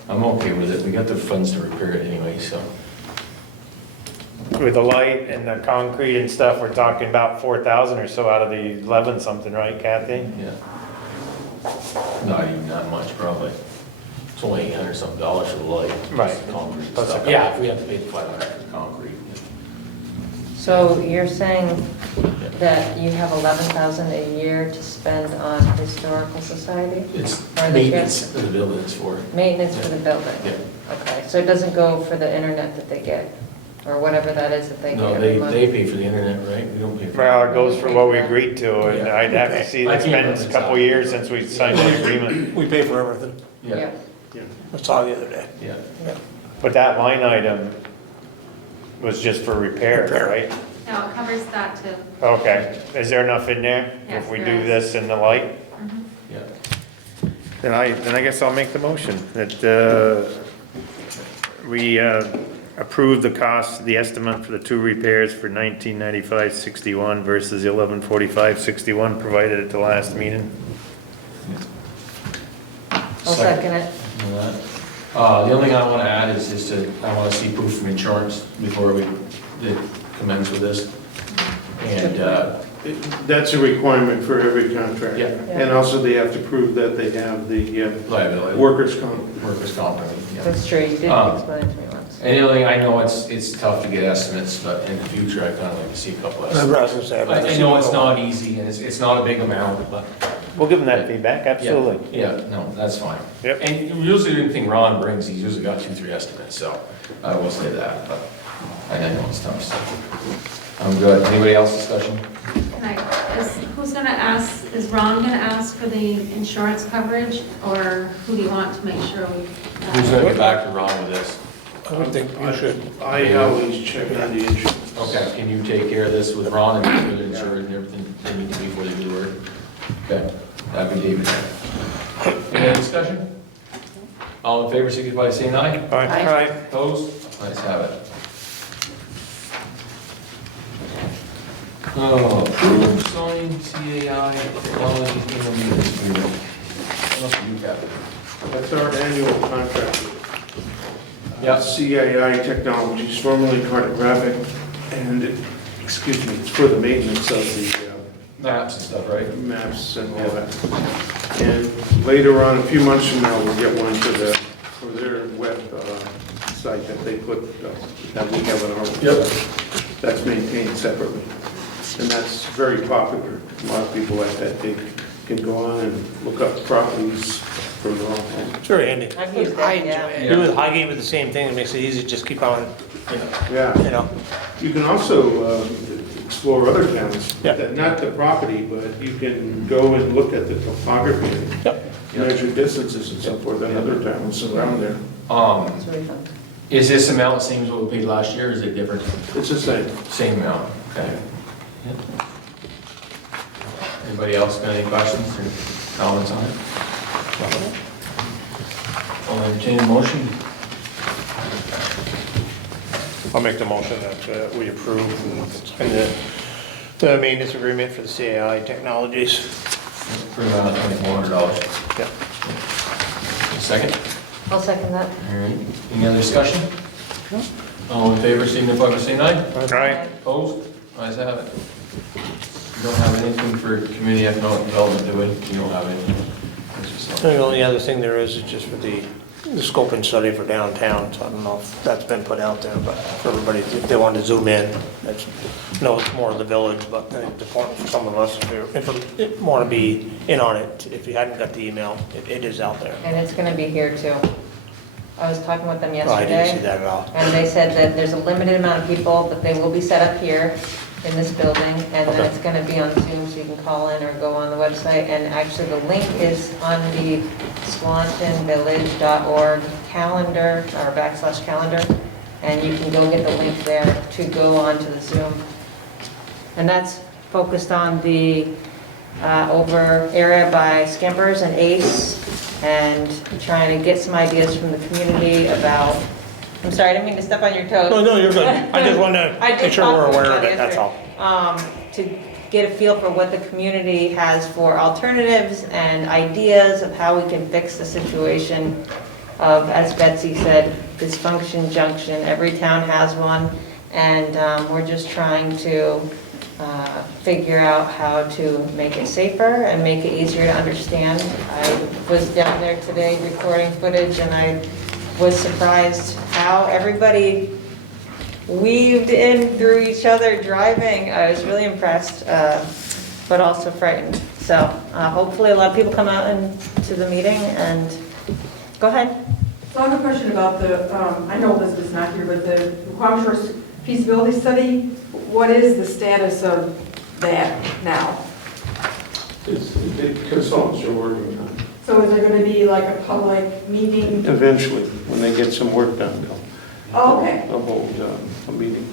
I'm okay with it. We got the funds to repair it anyway, so. with the light and the concrete and stuff, we're talking about 4,000 or so out of the 11 something, right, Kathy? Yeah. Not even that much, probably. It's only $800 something for the light. Right. Concrete and Plus stuff. the Yeah, if we have to pay the $500 for the concrete. So you're saying that you have 11,000 a year to spend on Historical Society? It's Or the maintenance trans- that the building's for. Maintenance for the building? Yeah. Okay, so it doesn't go for the internet that they get, or whatever that is that they get No, every they month? pay for the internet, right? We don't pay for. Well, it goes for what we agreed to, and Yeah. I'd have to see, it's been a couple of years since we signed the agreement. We pay for everything. Yeah, I saw the other day. yeah. But that line item was just for repair, right? No, it covers that too. Okay, is there enough in there? Yes, If we there do is. this in the light? Yeah. Then I guess I'll make the motion that we approve the cost, the estimate for the 2 repairs for 1995-61 versus 1145-61 provided at the last meeting. I'll second it. The only thing I want to add is just I want to see proof from insurance before we commence with this. And, That's a requirement for every contract. Yeah. And also they have to prove that they have the liability. workers' comp. Workers' comp, yeah. That's true, you did Um, explain it to me once. And the other thing, I know it's tough to get estimates, but in the future, I'd kind of like to see a couple estimates. I know it's not easy, and it's not a big amount, but. We'll give them that feedback, absolutely. Yeah, no, that's fine. Yep. And usually anything Ron brings, he's usually got 2-3 estimates, so I will say that, but I know it's tough, so. I'm good. Anybody else discussion? Who's gonna ask, is Ron gonna ask for the insurance coverage, or who do you want to make sure we? Who's gonna get back to Ron with this? I would think you should. I always check on the insurance. Okay, can you take care of this with Ron and get the insurance and everything they need to before they do the work? Okay, that'd be David. Any other discussion? All in favor, signify by saying aye. All right. Opposed? Let's have it. Oh, approve sign CAI technology intermediate agreement. What else do you have? That's our annual contract. Yeah. CAI Technologies, formerly Cartographic, and, excuse me, it's for the maintenance of the Maps and stuff, right? maps and all that. And later on, a few months from now, we'll get one for their web site that they put, that we have on our website. That's maintained separately. And that's very popular. A lot of people like that. They can go on and look up properties for their own home. It's very handy. I've used I it, enjoy yeah. it. Do with Highgate with the same thing, it makes it easy, just keep on, Yeah. you know. You can also explore other towns. Yeah. Not the property, but you can go and look at the topography and Yep. measure distances and so forth in other towns around there. It's really fun. Is this amount the same as what we paid last year, or is it different? It's the same. Same amount, okay. Anybody else got any questions or comments on it? I'll entertain a motion. I'll make the motion that we approve the maintenance agreement for the CAI Technologies. For around $2,400. Yeah. Second? I'll second that. All right. Any other discussion? All in favor, signify by saying aye. All right. Opposed? Ayes have it. You don't have anything for community economic development, do we? You don't have anything? That's just all. The only other thing there is just for the scoping study for downtown, so I don't know if that's been put out there, but for everybody, if they want to zoom in, that's, no, it's more of the village, but I think the point for some of us, if you want to be in on it, if you hadn't got the email, it is out there. And it's gonna be here too. I was talking with them Oh, I didn't see yesterday, that at all. and they said that there's a limited amount of people, but they will be set up here in this building, and then it's gonna be on Zoom, so you can call in or go on the website, and actually the link is on the swantonvillage.org calendar, or /calendar, and you can go get the link there to go onto the Zoom. And that's focused on the over area by Skimpers and Ace, and trying to get some ideas from the community about, I'm sorry, I didn't mean to step on your toes. No, you're good. I just want to I make just sure we're talked aware about of it, that's all. To get a feel for what the community has for alternatives and ideas of how we can fix the situation of, as Betsy said, dysfunction junction. Every town has one, and we're just trying to figure out how to make it safer and make it easier to understand. I was down there today recording footage, and I was surprised how everybody weaved in through each other driving. I was really impressed, but also frightened. So hopefully a lot of people come out to the meeting, and go ahead. So I have a question about the, I know this is not here, but the Quam Shores feasibility study. What is the status of that now? The consultants are working on it. So is there going to be like a public meeting? Eventually, when they get some work done, Oh, okay. they'll hold a meeting.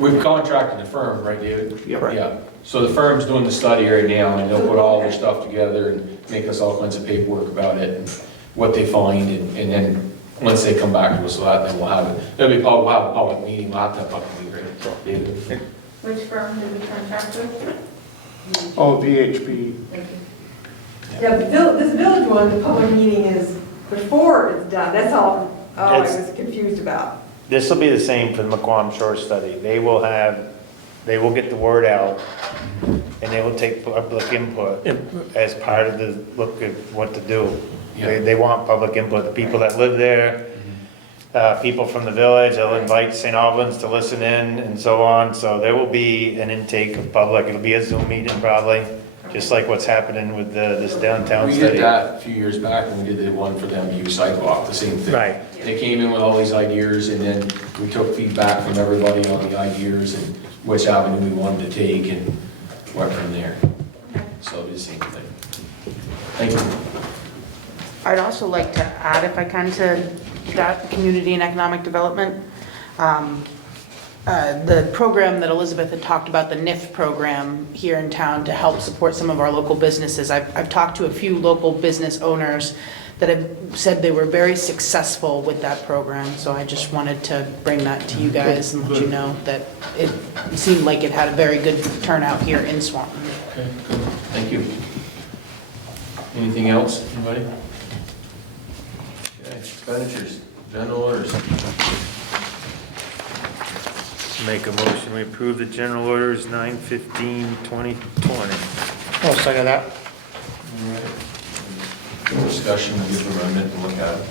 We've contracted the firm, right, David? Yeah. Yeah, so the firm's doing the study right now, and they'll put all their stuff together and make us all kinds of paperwork about it, and what they find, and then, once they come back to us, then we'll have it. We'll have a public meeting, we'll have to have a public meeting, right, David? Which firm did we contract with? Oh, VHP. Yeah, this village one, the public meeting is before it's done, that's all, I was confused about. This will be the same for the McQuam Shore Study. They will get the word out, and they will take public input as part of the look at what to do. They want public input, the people that live there, people from the village, they'll invite St. Albans to listen in and so on. So there will be an intake of public, it'll be a Zoom meeting probably, just like what's happening with this downtown We study. did that a few years back, when we did the one for them to use sidewalk, the same thing. Right. They came in with all these ideas, and then we took feedback from everybody on the ideas and which avenue we wanted to take, and went from there. So it'll be the same thing. Thank you. I'd also like to add, if I can, to that community and economic development. The program that Elizabeth had talked about, the NIF program here in town to help support some of our local businesses. I've talked to a few local business owners that have said they were very successful with that program. So I just wanted to bring that to you guys and let you know that it seemed like it had a very good turnout here in Swanton. Okay, good. Thank you. Anything else, anybody? Okay, expenditures, general orders. Make a motion, we approve the general orders 9/15/2020. I'll second that. All right. Discussion, we'll give them a minute to look at it.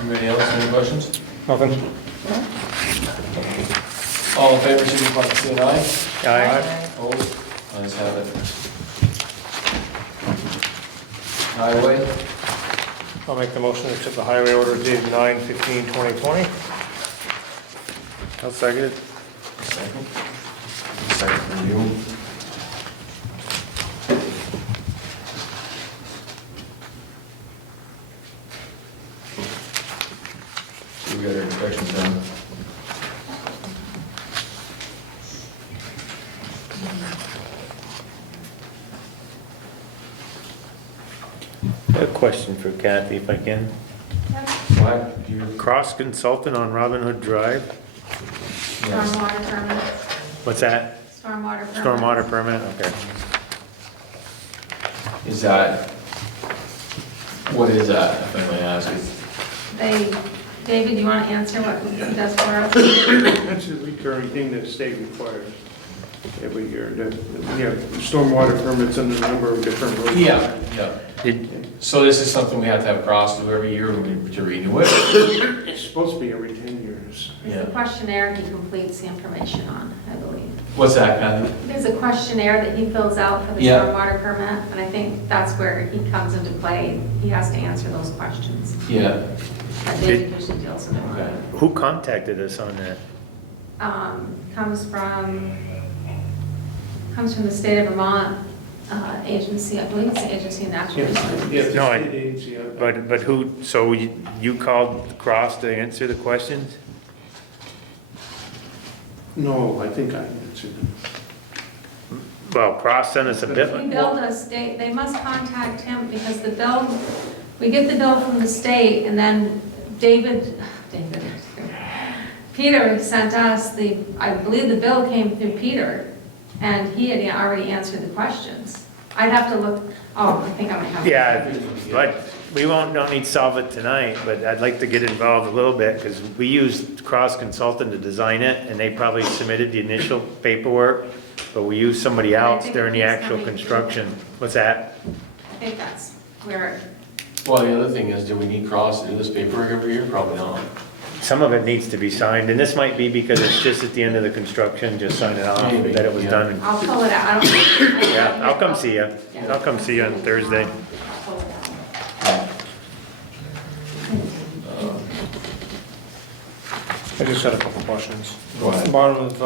Anybody else, any questions? Nothing. All in favor, signify by saying aye. Aye. Opposed? Ayes have it. Highway, I'll make the motion to accept the highway order dated 9/15/2020. I'll second it. second. Second from you. We got our inspections done. I have a question for Kathy, if I can. What? You? Cross consultant on Robin Hood Drive? Yes. Stormwater permit, What's that? stormwater permit. Stormwater permit, okay. Is that, what is that, if I may ask? David, you want to answer what he does for us? That's a recurring thing that the state requires every year. We have stormwater permits in a number of different roads. Yeah. Did, So this is something we have to have Cross do every year to renew it? It's supposed to be every 10 years. It's a questionnaire he completes the information on, I believe. What's that, Kathy? There's a questionnaire that he fills out for the Yeah. stormwater permit, and I think that's where he comes into play. He has to answer those questions. Yeah. That David usually deals with Okay. it. who contacted us on that? Comes from the state of Vermont agency, I believe it's the Agency of Natural Resources. Yes, No, the state agency. But who, so you called Cross to answer the questions? No, I think I answered them. Well, Cross sent us a We bit, billed us, they must contact him because the bill, we get the bill from the state and then Peter sent us I believe the bill came through Peter and he had already answered the questions. I'd have to look, I think I might have. yeah, but we don't need to solve it tonight, but I'd like to get involved a little bit, because we used Cross Consultant to design it, and they probably submitted the initial paperwork, but we use somebody I else think during the he's actual coming construction. What's that? I think that's where, Well, the other thing is, do we need Cross to do this paperwork every year? Probably not. Some of it needs to be signed, and this might be because it's just at the end of the construction, just sign it off, Maybe, that it was yeah. done. I'll pull it out, I don't. Yeah, I'll come see you. I'll come see you on Thursday. I'll pull it out. I just had a couple questions. Go ahead. Bottom of,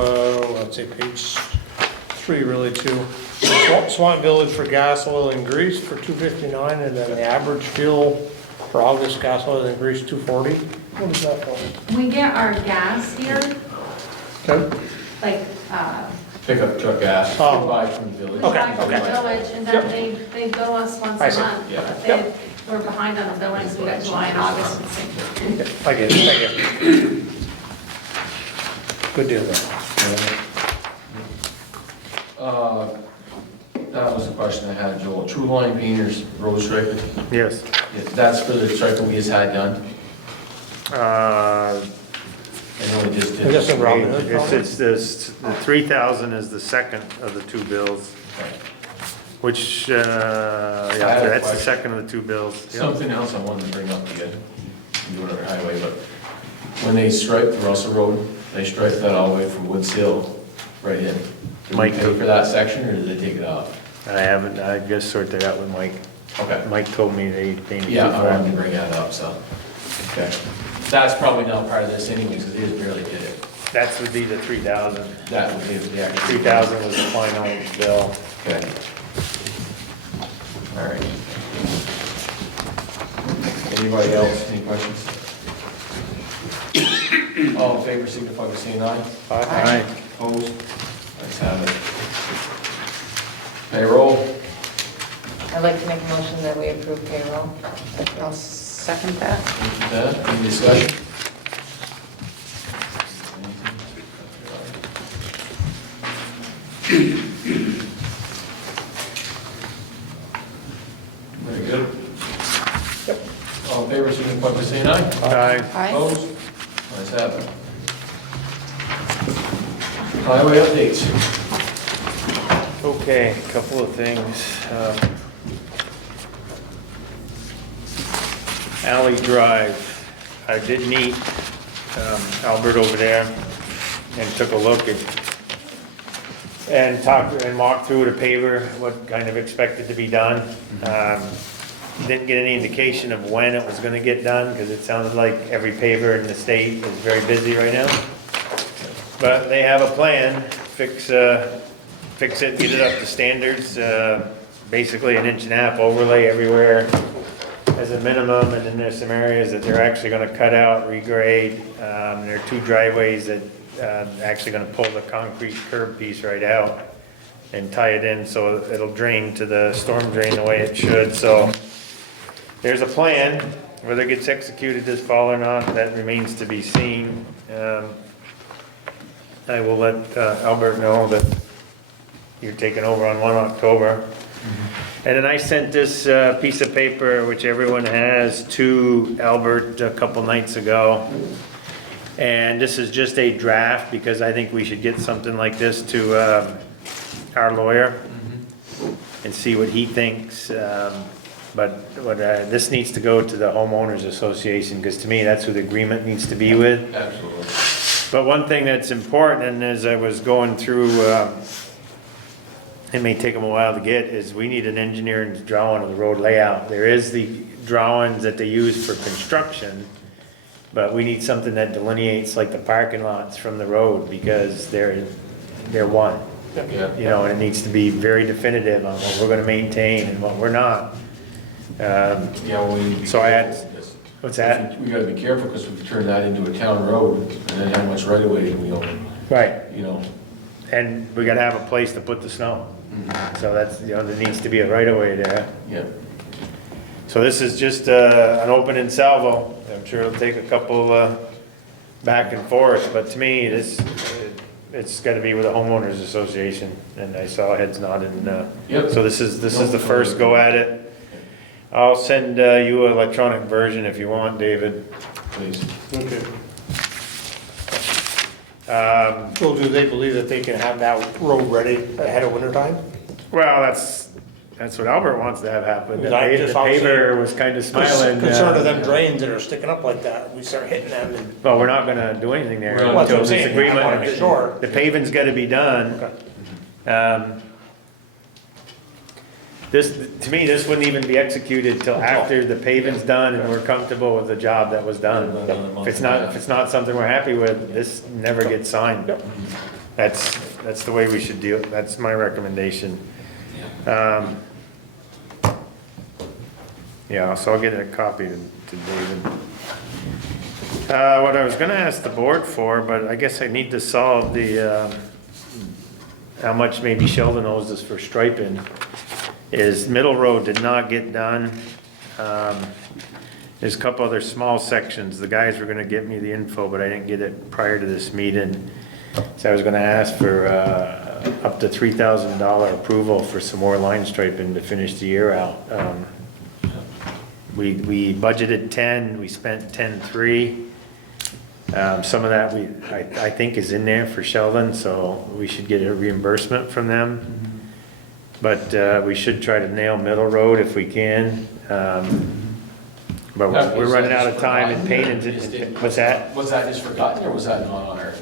let's say page 3, really, too. Swanton Village for gas, oil, and grease for $2.59, and then the average fuel for August gas, oil, and grease, $2.40. What is that for? We get our gas here, Okay. like, Pickup truck gas, Oh. buy from the village. we Okay, buy from the okay. village, and then they bill us once I a see. month. Yeah. But we're behind on the billings, we got July and August and so. I get it, thank you. Good deal, though. That was the question I had, Joel. True Line Painters, road striker. Yes. Yeah, that's for the striker we just had done. Uh, I know we just I guess did. in Robin Hood, It's, probably? it's this, the 3,000 is the second of the two bills, which, had yeah, a that's the question. second of the two bills. Yep. Something else I wanted to bring up to you, you do it on the highway, but when they striped the Russell Road, they striped that all the way from Woods Hill right in. Did we Mike pay took- for that section, or did they take it off? I haven't, I just sorted that out with Mike. Okay. Mike told me they needed Yeah, I wanted to. to bring that up, so, okay. That's probably not part of this anyways, because they just barely did it. That would be the 3,000. That would be the actual. 3,000 was the final bill. Okay. All right. Anybody else, any questions? All in favor, signify by saying aye. Aye. Opposed? Let's have it. Payroll, I'd like to make a motion that we approve payroll. I'll second that. any discussion? Very good. All in favor, signify by saying aye. Aye. Aye. Opposed? Let's have it. Highway updates. Okay, a couple of things. Alley Drive, I did meet Albert over there and took a look at, and talked and walked through the paver, what kind of expected to be done. Didn't get any indication of when it was gonna get done, because it sounded like every paver in the state is very busy right now. But they have a plan, fix it, get it up to standards, basically 1.5 inch overlay everywhere as a minimum, and then there's some areas that they're actually gonna cut out, regrade. There are 2 driveways that actually gonna pull the concrete curb piece right out and tie it in so it'll drain to the storm drain the way it should, so. There's a plan, whether it gets executed this fall or not, that remains to be seen. I will let Albert know that you're taking over on 1 October. And then I sent this piece of paper, which everyone has, to Albert a couple nights ago. And this is just a draft, because I think we should get something like this to our lawyer and see what he thinks. But this needs to go to the homeowners association, because to me, that's who the agreement needs to be with. Absolutely. But one thing that's important, and as I was going through, it may take them a while to get, is we need an engineer's drawing of the road layout. There is the drawings that they use for construction, but we need something that delineates like the parking lots from the road, because they're one. Yeah. You know, and it needs to be very definitive on what we're gonna maintain and what we're not. Yeah, we. So I had- What's that? We gotta be careful, because we could turn that into a town road, and then how much right of way do we own, Right, you know? and we gotta have a place to put the snow. So that's, you know, there needs to be a right of way there. Yeah. So this is just an open and salvo. I'm sure it'll take a couple back and forth, but to me, it's gotta be with the homeowners association, and I saw heads nodding. Yep. So this is the first go at it. I'll send you an electronic version if you want, David. Please. Okay. So do they believe that they can have that road ready ahead of winter time? Well, that's what Albert wants to have happen. The I just obviously- paver was kind of smiling. Concerned of them drains that are sticking up like that, we start hitting them and. Well, we're not gonna do anything there Well, that's what until I'm this saying. I agreement. wanna be sure. The paving's gotta be done. This, to me, this wouldn't even be executed till after the paving's done and we're comfortable with the job that was done. If it's not something we're happy with, this never gets signed. That's the way we should deal, that's my recommendation. Yeah, so I'll get a copy to David. What I was gonna ask the board for, but I guess I need to solve the, how much maybe Sheldon owes us for striping, is Middle Road did not get done. There's a couple other small sections, the guys were gonna get me the info, but I didn't get it prior to this meeting. So I was gonna ask for, up to $3,000 approval for some more line striping to finish the year out. We budgeted 10, we spent 10.3. Some of that I think is in there for Sheldon, so we should get a reimbursement from them. But we should try to nail Middle Road if we can. But we're running out of time and painting. What's that? Was that just forgotten, or was that not on our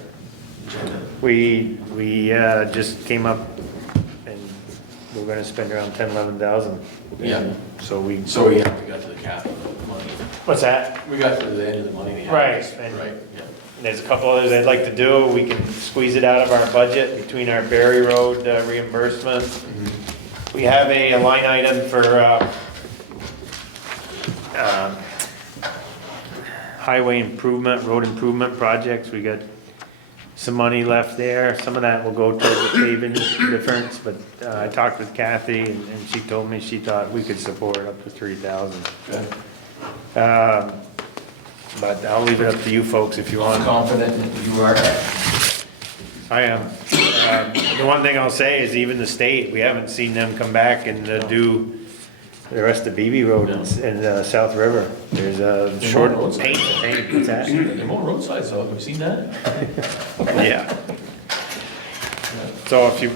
agenda? We just came up and we're gonna spend around 10,000-11,000. Yeah. So we have to get to the cap of the money. What's that? We got to the end of the money we had. Right, and- Right, yeah. There's a couple others I'd like to do. We can squeeze it out of our budget between our Berry Road reimbursement. We have a line item for highway improvement, road improvement projects. We got some money left there. Some of that will go towards the paving difference, but I talked with Kathy and she told me she thought we could support up to 3,000. Okay. But I'll leave it up to you folks if you I'm want. confident that you are. I am. The one thing I'll say is even the state, we haven't seen them come back and do the rest of BB Road and South River. There's a short roads. paint to paint. What's that? They're more roadsides though, have you seen that? Yeah. So if you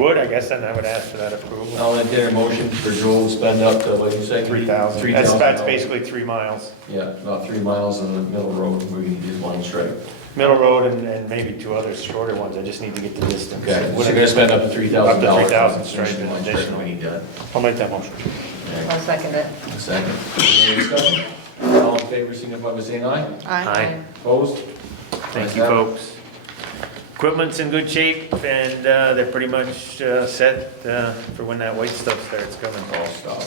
would, I guess then I would ask for that approval. I'll entertain a motion for Joel to spend up to, what did you say? 3,000. $3,000. That's basically 3 miles. Yeah, about 3 miles on the Middle Road, we're gonna do one stripe. Middle Road and maybe 2 other shorter ones. I just need to get the distance. Okay, so you're gonna spend up to $3,000. Up to 3,000 striping striping additional. we need done. I'll make that motion. I'll second it. A second. Any discussion? All in favor, signify by saying aye. Aye. Opposed? Thank you, folks. Equipment's in good shape, and they're pretty much set for when that white stuff starts coming. All stop.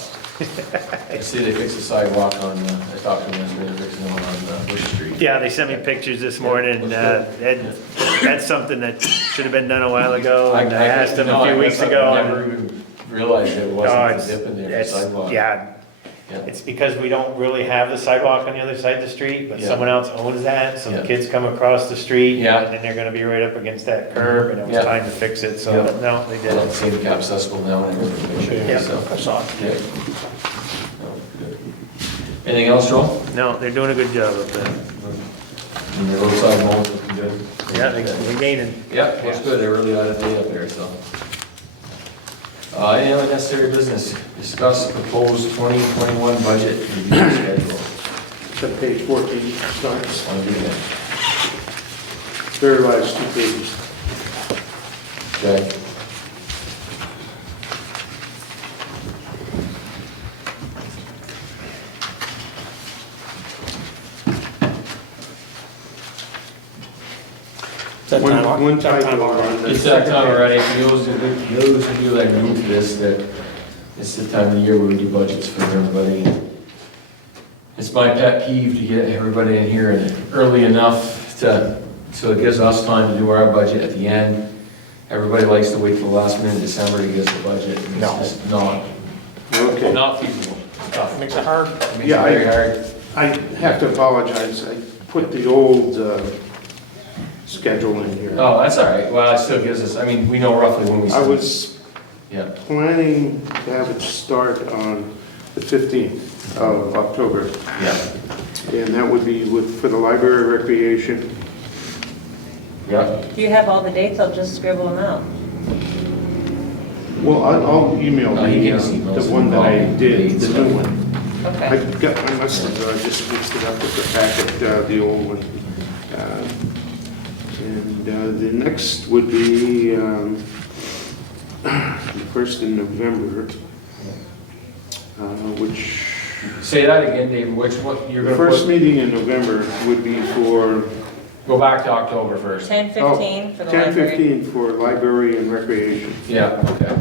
I see they fixed the sidewalk on, I talked to them yesterday, they're fixing one on Bush Street. Yeah, they sent me pictures this morning, that's something that should have been done a while ago, and I asked them a few weeks ago. I never even realized it No, wasn't it's, a dip in there for sidewalk. yeah, Yeah. it's because we don't really have the sidewalk on the other side of the street, but Yeah. someone else owns that, so the Yeah. kids come across the street, Yeah. and then they're gonna be right up against that curb, and it was Yeah. time to fix it, so, Yeah. no, they I did don't it. see the cap accessible now, and everything, Yeah. so. I saw it. Yeah. Oh, good. Anything else, Joel? No, they're doing a good job up there. And the roadside mowing's looking good? Yeah, they're gaining. Yeah, looks good, they're really out of date up there, so. Any other necessary business? Discuss proposed 2021 budget review schedule. So page 14 starts, Want to do that? very last 2 pages. Okay. That One- time, one that time typo already. on the It's that time already, for those of you that are new to this, that it's the time of the year where we do budgets for everybody. It's my pet peeve to get everybody in here early enough so it gives us time to do our budget at the end. Everybody likes to wait till the last minute in December to get the budget. and No. It's just not feasible. Tough, makes it hard. It makes it Yeah, very hard. I have to apologize, I put the old schedule in here. Oh, that's all right. Well, it still gives us, I mean, we know roughly when we I start. was Yeah, planning to have it start on the 15th of October, yeah. and that would be for the library recreation Yeah, Do you have all the dates? I'll just scribble them out. Well, I'll email No, he the, can see those the one that I involved did, dates. the new one. Okay. I must have just mixed it up with the packet, the old one. And the next would be the first in November, which, say that again, David, which one, you're the gonna first put, meeting in November would be for go back to October 1st. 10:15 for the library. 10:15 for library and recreation. Yeah, okay.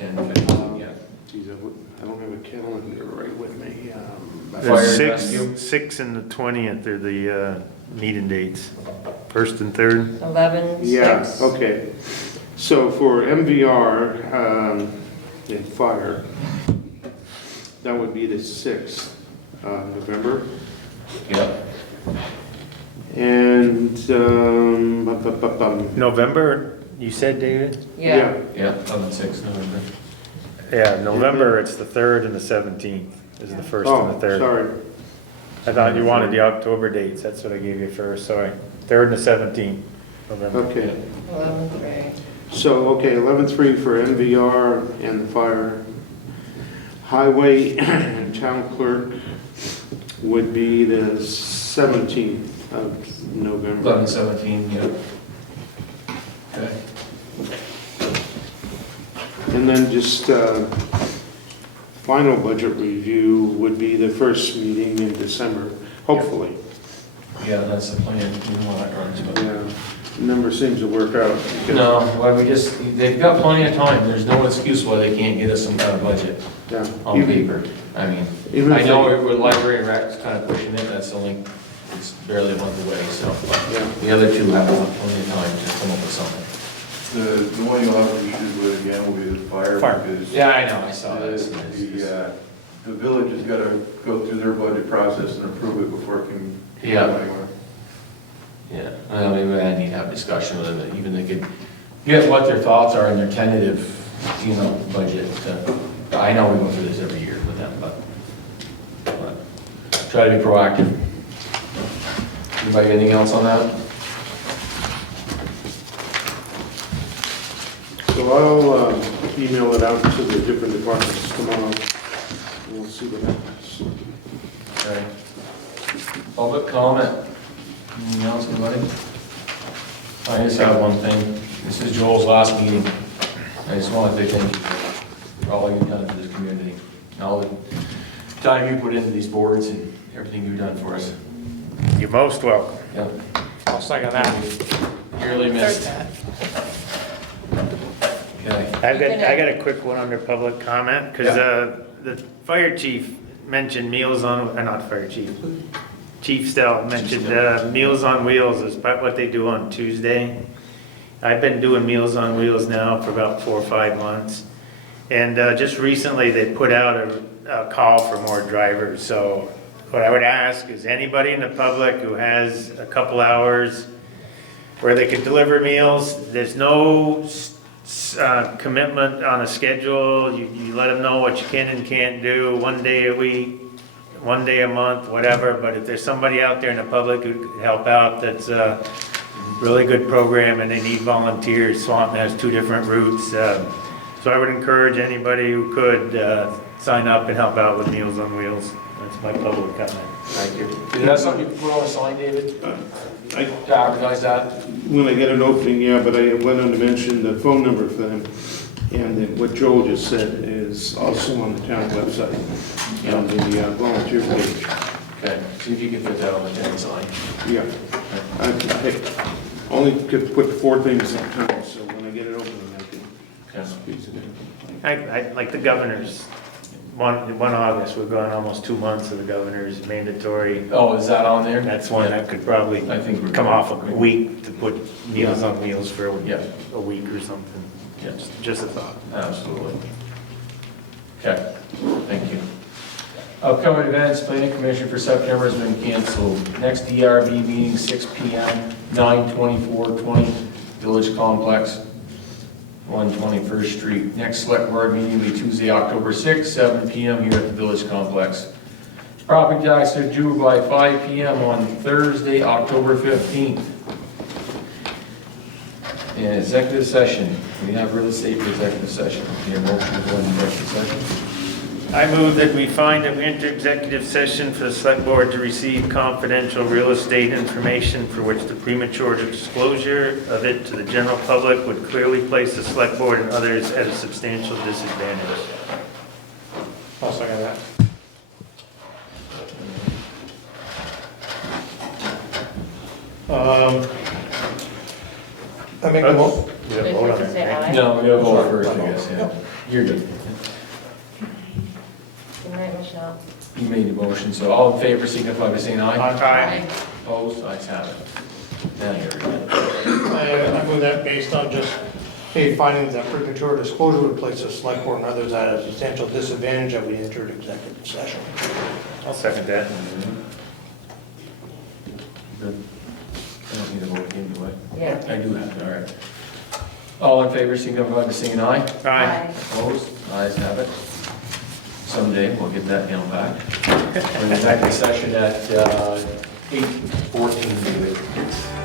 10:15, yeah. Geez, I don't have a calendar right with me. Fire The rescue. 6th and the 20th are the meeting dates, 1st and 3rd. 11, Yeah, 6. okay. So for MVR and fire, that would be the 6th November. Yeah, And, November, you said, David? Yeah. yeah, 11/6 November. Yeah, November, it's the 3rd and the 17th is the 1st Oh, and the 3rd. sorry. I thought you wanted the October dates, that's what I gave you first, sorry. 3rd and the 17th, November. Okay. 11/3. So, okay, 11/3 for MVR and the fire. Highway and town clerk would be the 17th of November. 11/17, yeah. Okay. And then just final budget review would be the first meeting in December, hopefully. Yeah, that's the plan, you know how that runs, but. Yeah, never seems to work out. because- No, why we just, they've got plenty of time, there's no excuse why they can't get us some kind of budget Yeah. on paper. I mean, Even I if know they- with library and rec's kind of pushing it, that's only, it's barely a month away, so. Yeah. The other two have plenty of time to come up with something. The one you'll have issues with again will be the fire. Fire. Because Yeah, I know, I saw the, that. the village has got to go through their budget process and approve it before it can go Yeah. anywhere. Yeah, well, maybe I need to have a discussion with them, that even they could get what their thoughts are in their tentative, you know, budget. I know we go through this every year with them, but try to be proactive. Anybody got anything else on that? So I'll email it out to the different departments tomorrow, and we'll see what happens. Okay. Public comment. Anything else, anybody? I just have one thing. This is Joel's last meeting. I just want to say thank you for all you've done for this community. And all the time you put into these boards and everything you've done for us. You're most welcome. Yep. I'll second that. Dearly missed. Okay. I got a quick one under public comment, because the fire chief mentioned Meals on, not fire chief, Chief Stout mentioned Meals on Wheels is what they do on Tuesday. I've been doing Meals on Wheels now for about 4 or 5 months. And just recently, they put out a call for more drivers. So what I would ask is anybody in the public who has a couple hours where they could deliver meals, there's no commitment on a schedule. You let them know what you can and can't do, 1 day a week, 1 day a month, whatever. But if there's somebody out there in the public who could help out, that's a really good program and they need volunteers. Swanton has 2 different routes. So I would encourage anybody who could sign up and help out with Meals on Wheels. That's my public comment. Thank you. Is that something you can put on a sign, David? I To advertise that? When I get an opening, yeah, but I went on to mention the phone number for them. And then what Joel just said is also on the town website, on the volunteer page. Okay, see if you can fit that on the town sign. Yeah. I only could put 4 things at a time, so when I get it opening, I can Okay. squeeze it in. I like the governor's, 1 August, we're going almost 2 months of the governor's mandatory. Oh, is that on there? That's one that could probably I think we're come good. off a week to put Meals on Wheels for Yeah. a week or something. Yeah. Just a thought. Absolutely. Okay, thank you. Upcoming events, planning commission for September has been canceled. Next DRB meeting, 6 PM, 9/24/20, Village Complex, 121st Street. Next select board meeting will be Tuesday, October 6th, 7 PM here at the Village Complex. Property tax are due by 5 PM on Thursday, October 15th. And executive session, we have real estate for executive session. Need a motion to go into executive session? I move that we find that we enter executive session for the select board to receive confidential real estate information for which the premature disclosure of it to the general public would clearly place the select board and others at a substantial disadvantage. I'll second that. I make a mo, We have a vote on Did you say that, right? aye? No, we gotta vote first, I guess, yeah. You're good. Good night, Michelle. You made the motion, so all in favor, signify by saying aye. Aye. Opposed, ayes have it. Now you're good. I move that based on just, hey, findings that premature disclosure would place the select board and others at a substantial disadvantage that we entered executive session. I'll second that. Good. I don't need to vote again, do I? Yeah. I do have it, all right. All in favor, signify by saying aye. Aye. Opposed, ayes have it. Someday, we'll get that nailed back. We're in executive session at 8:14, David.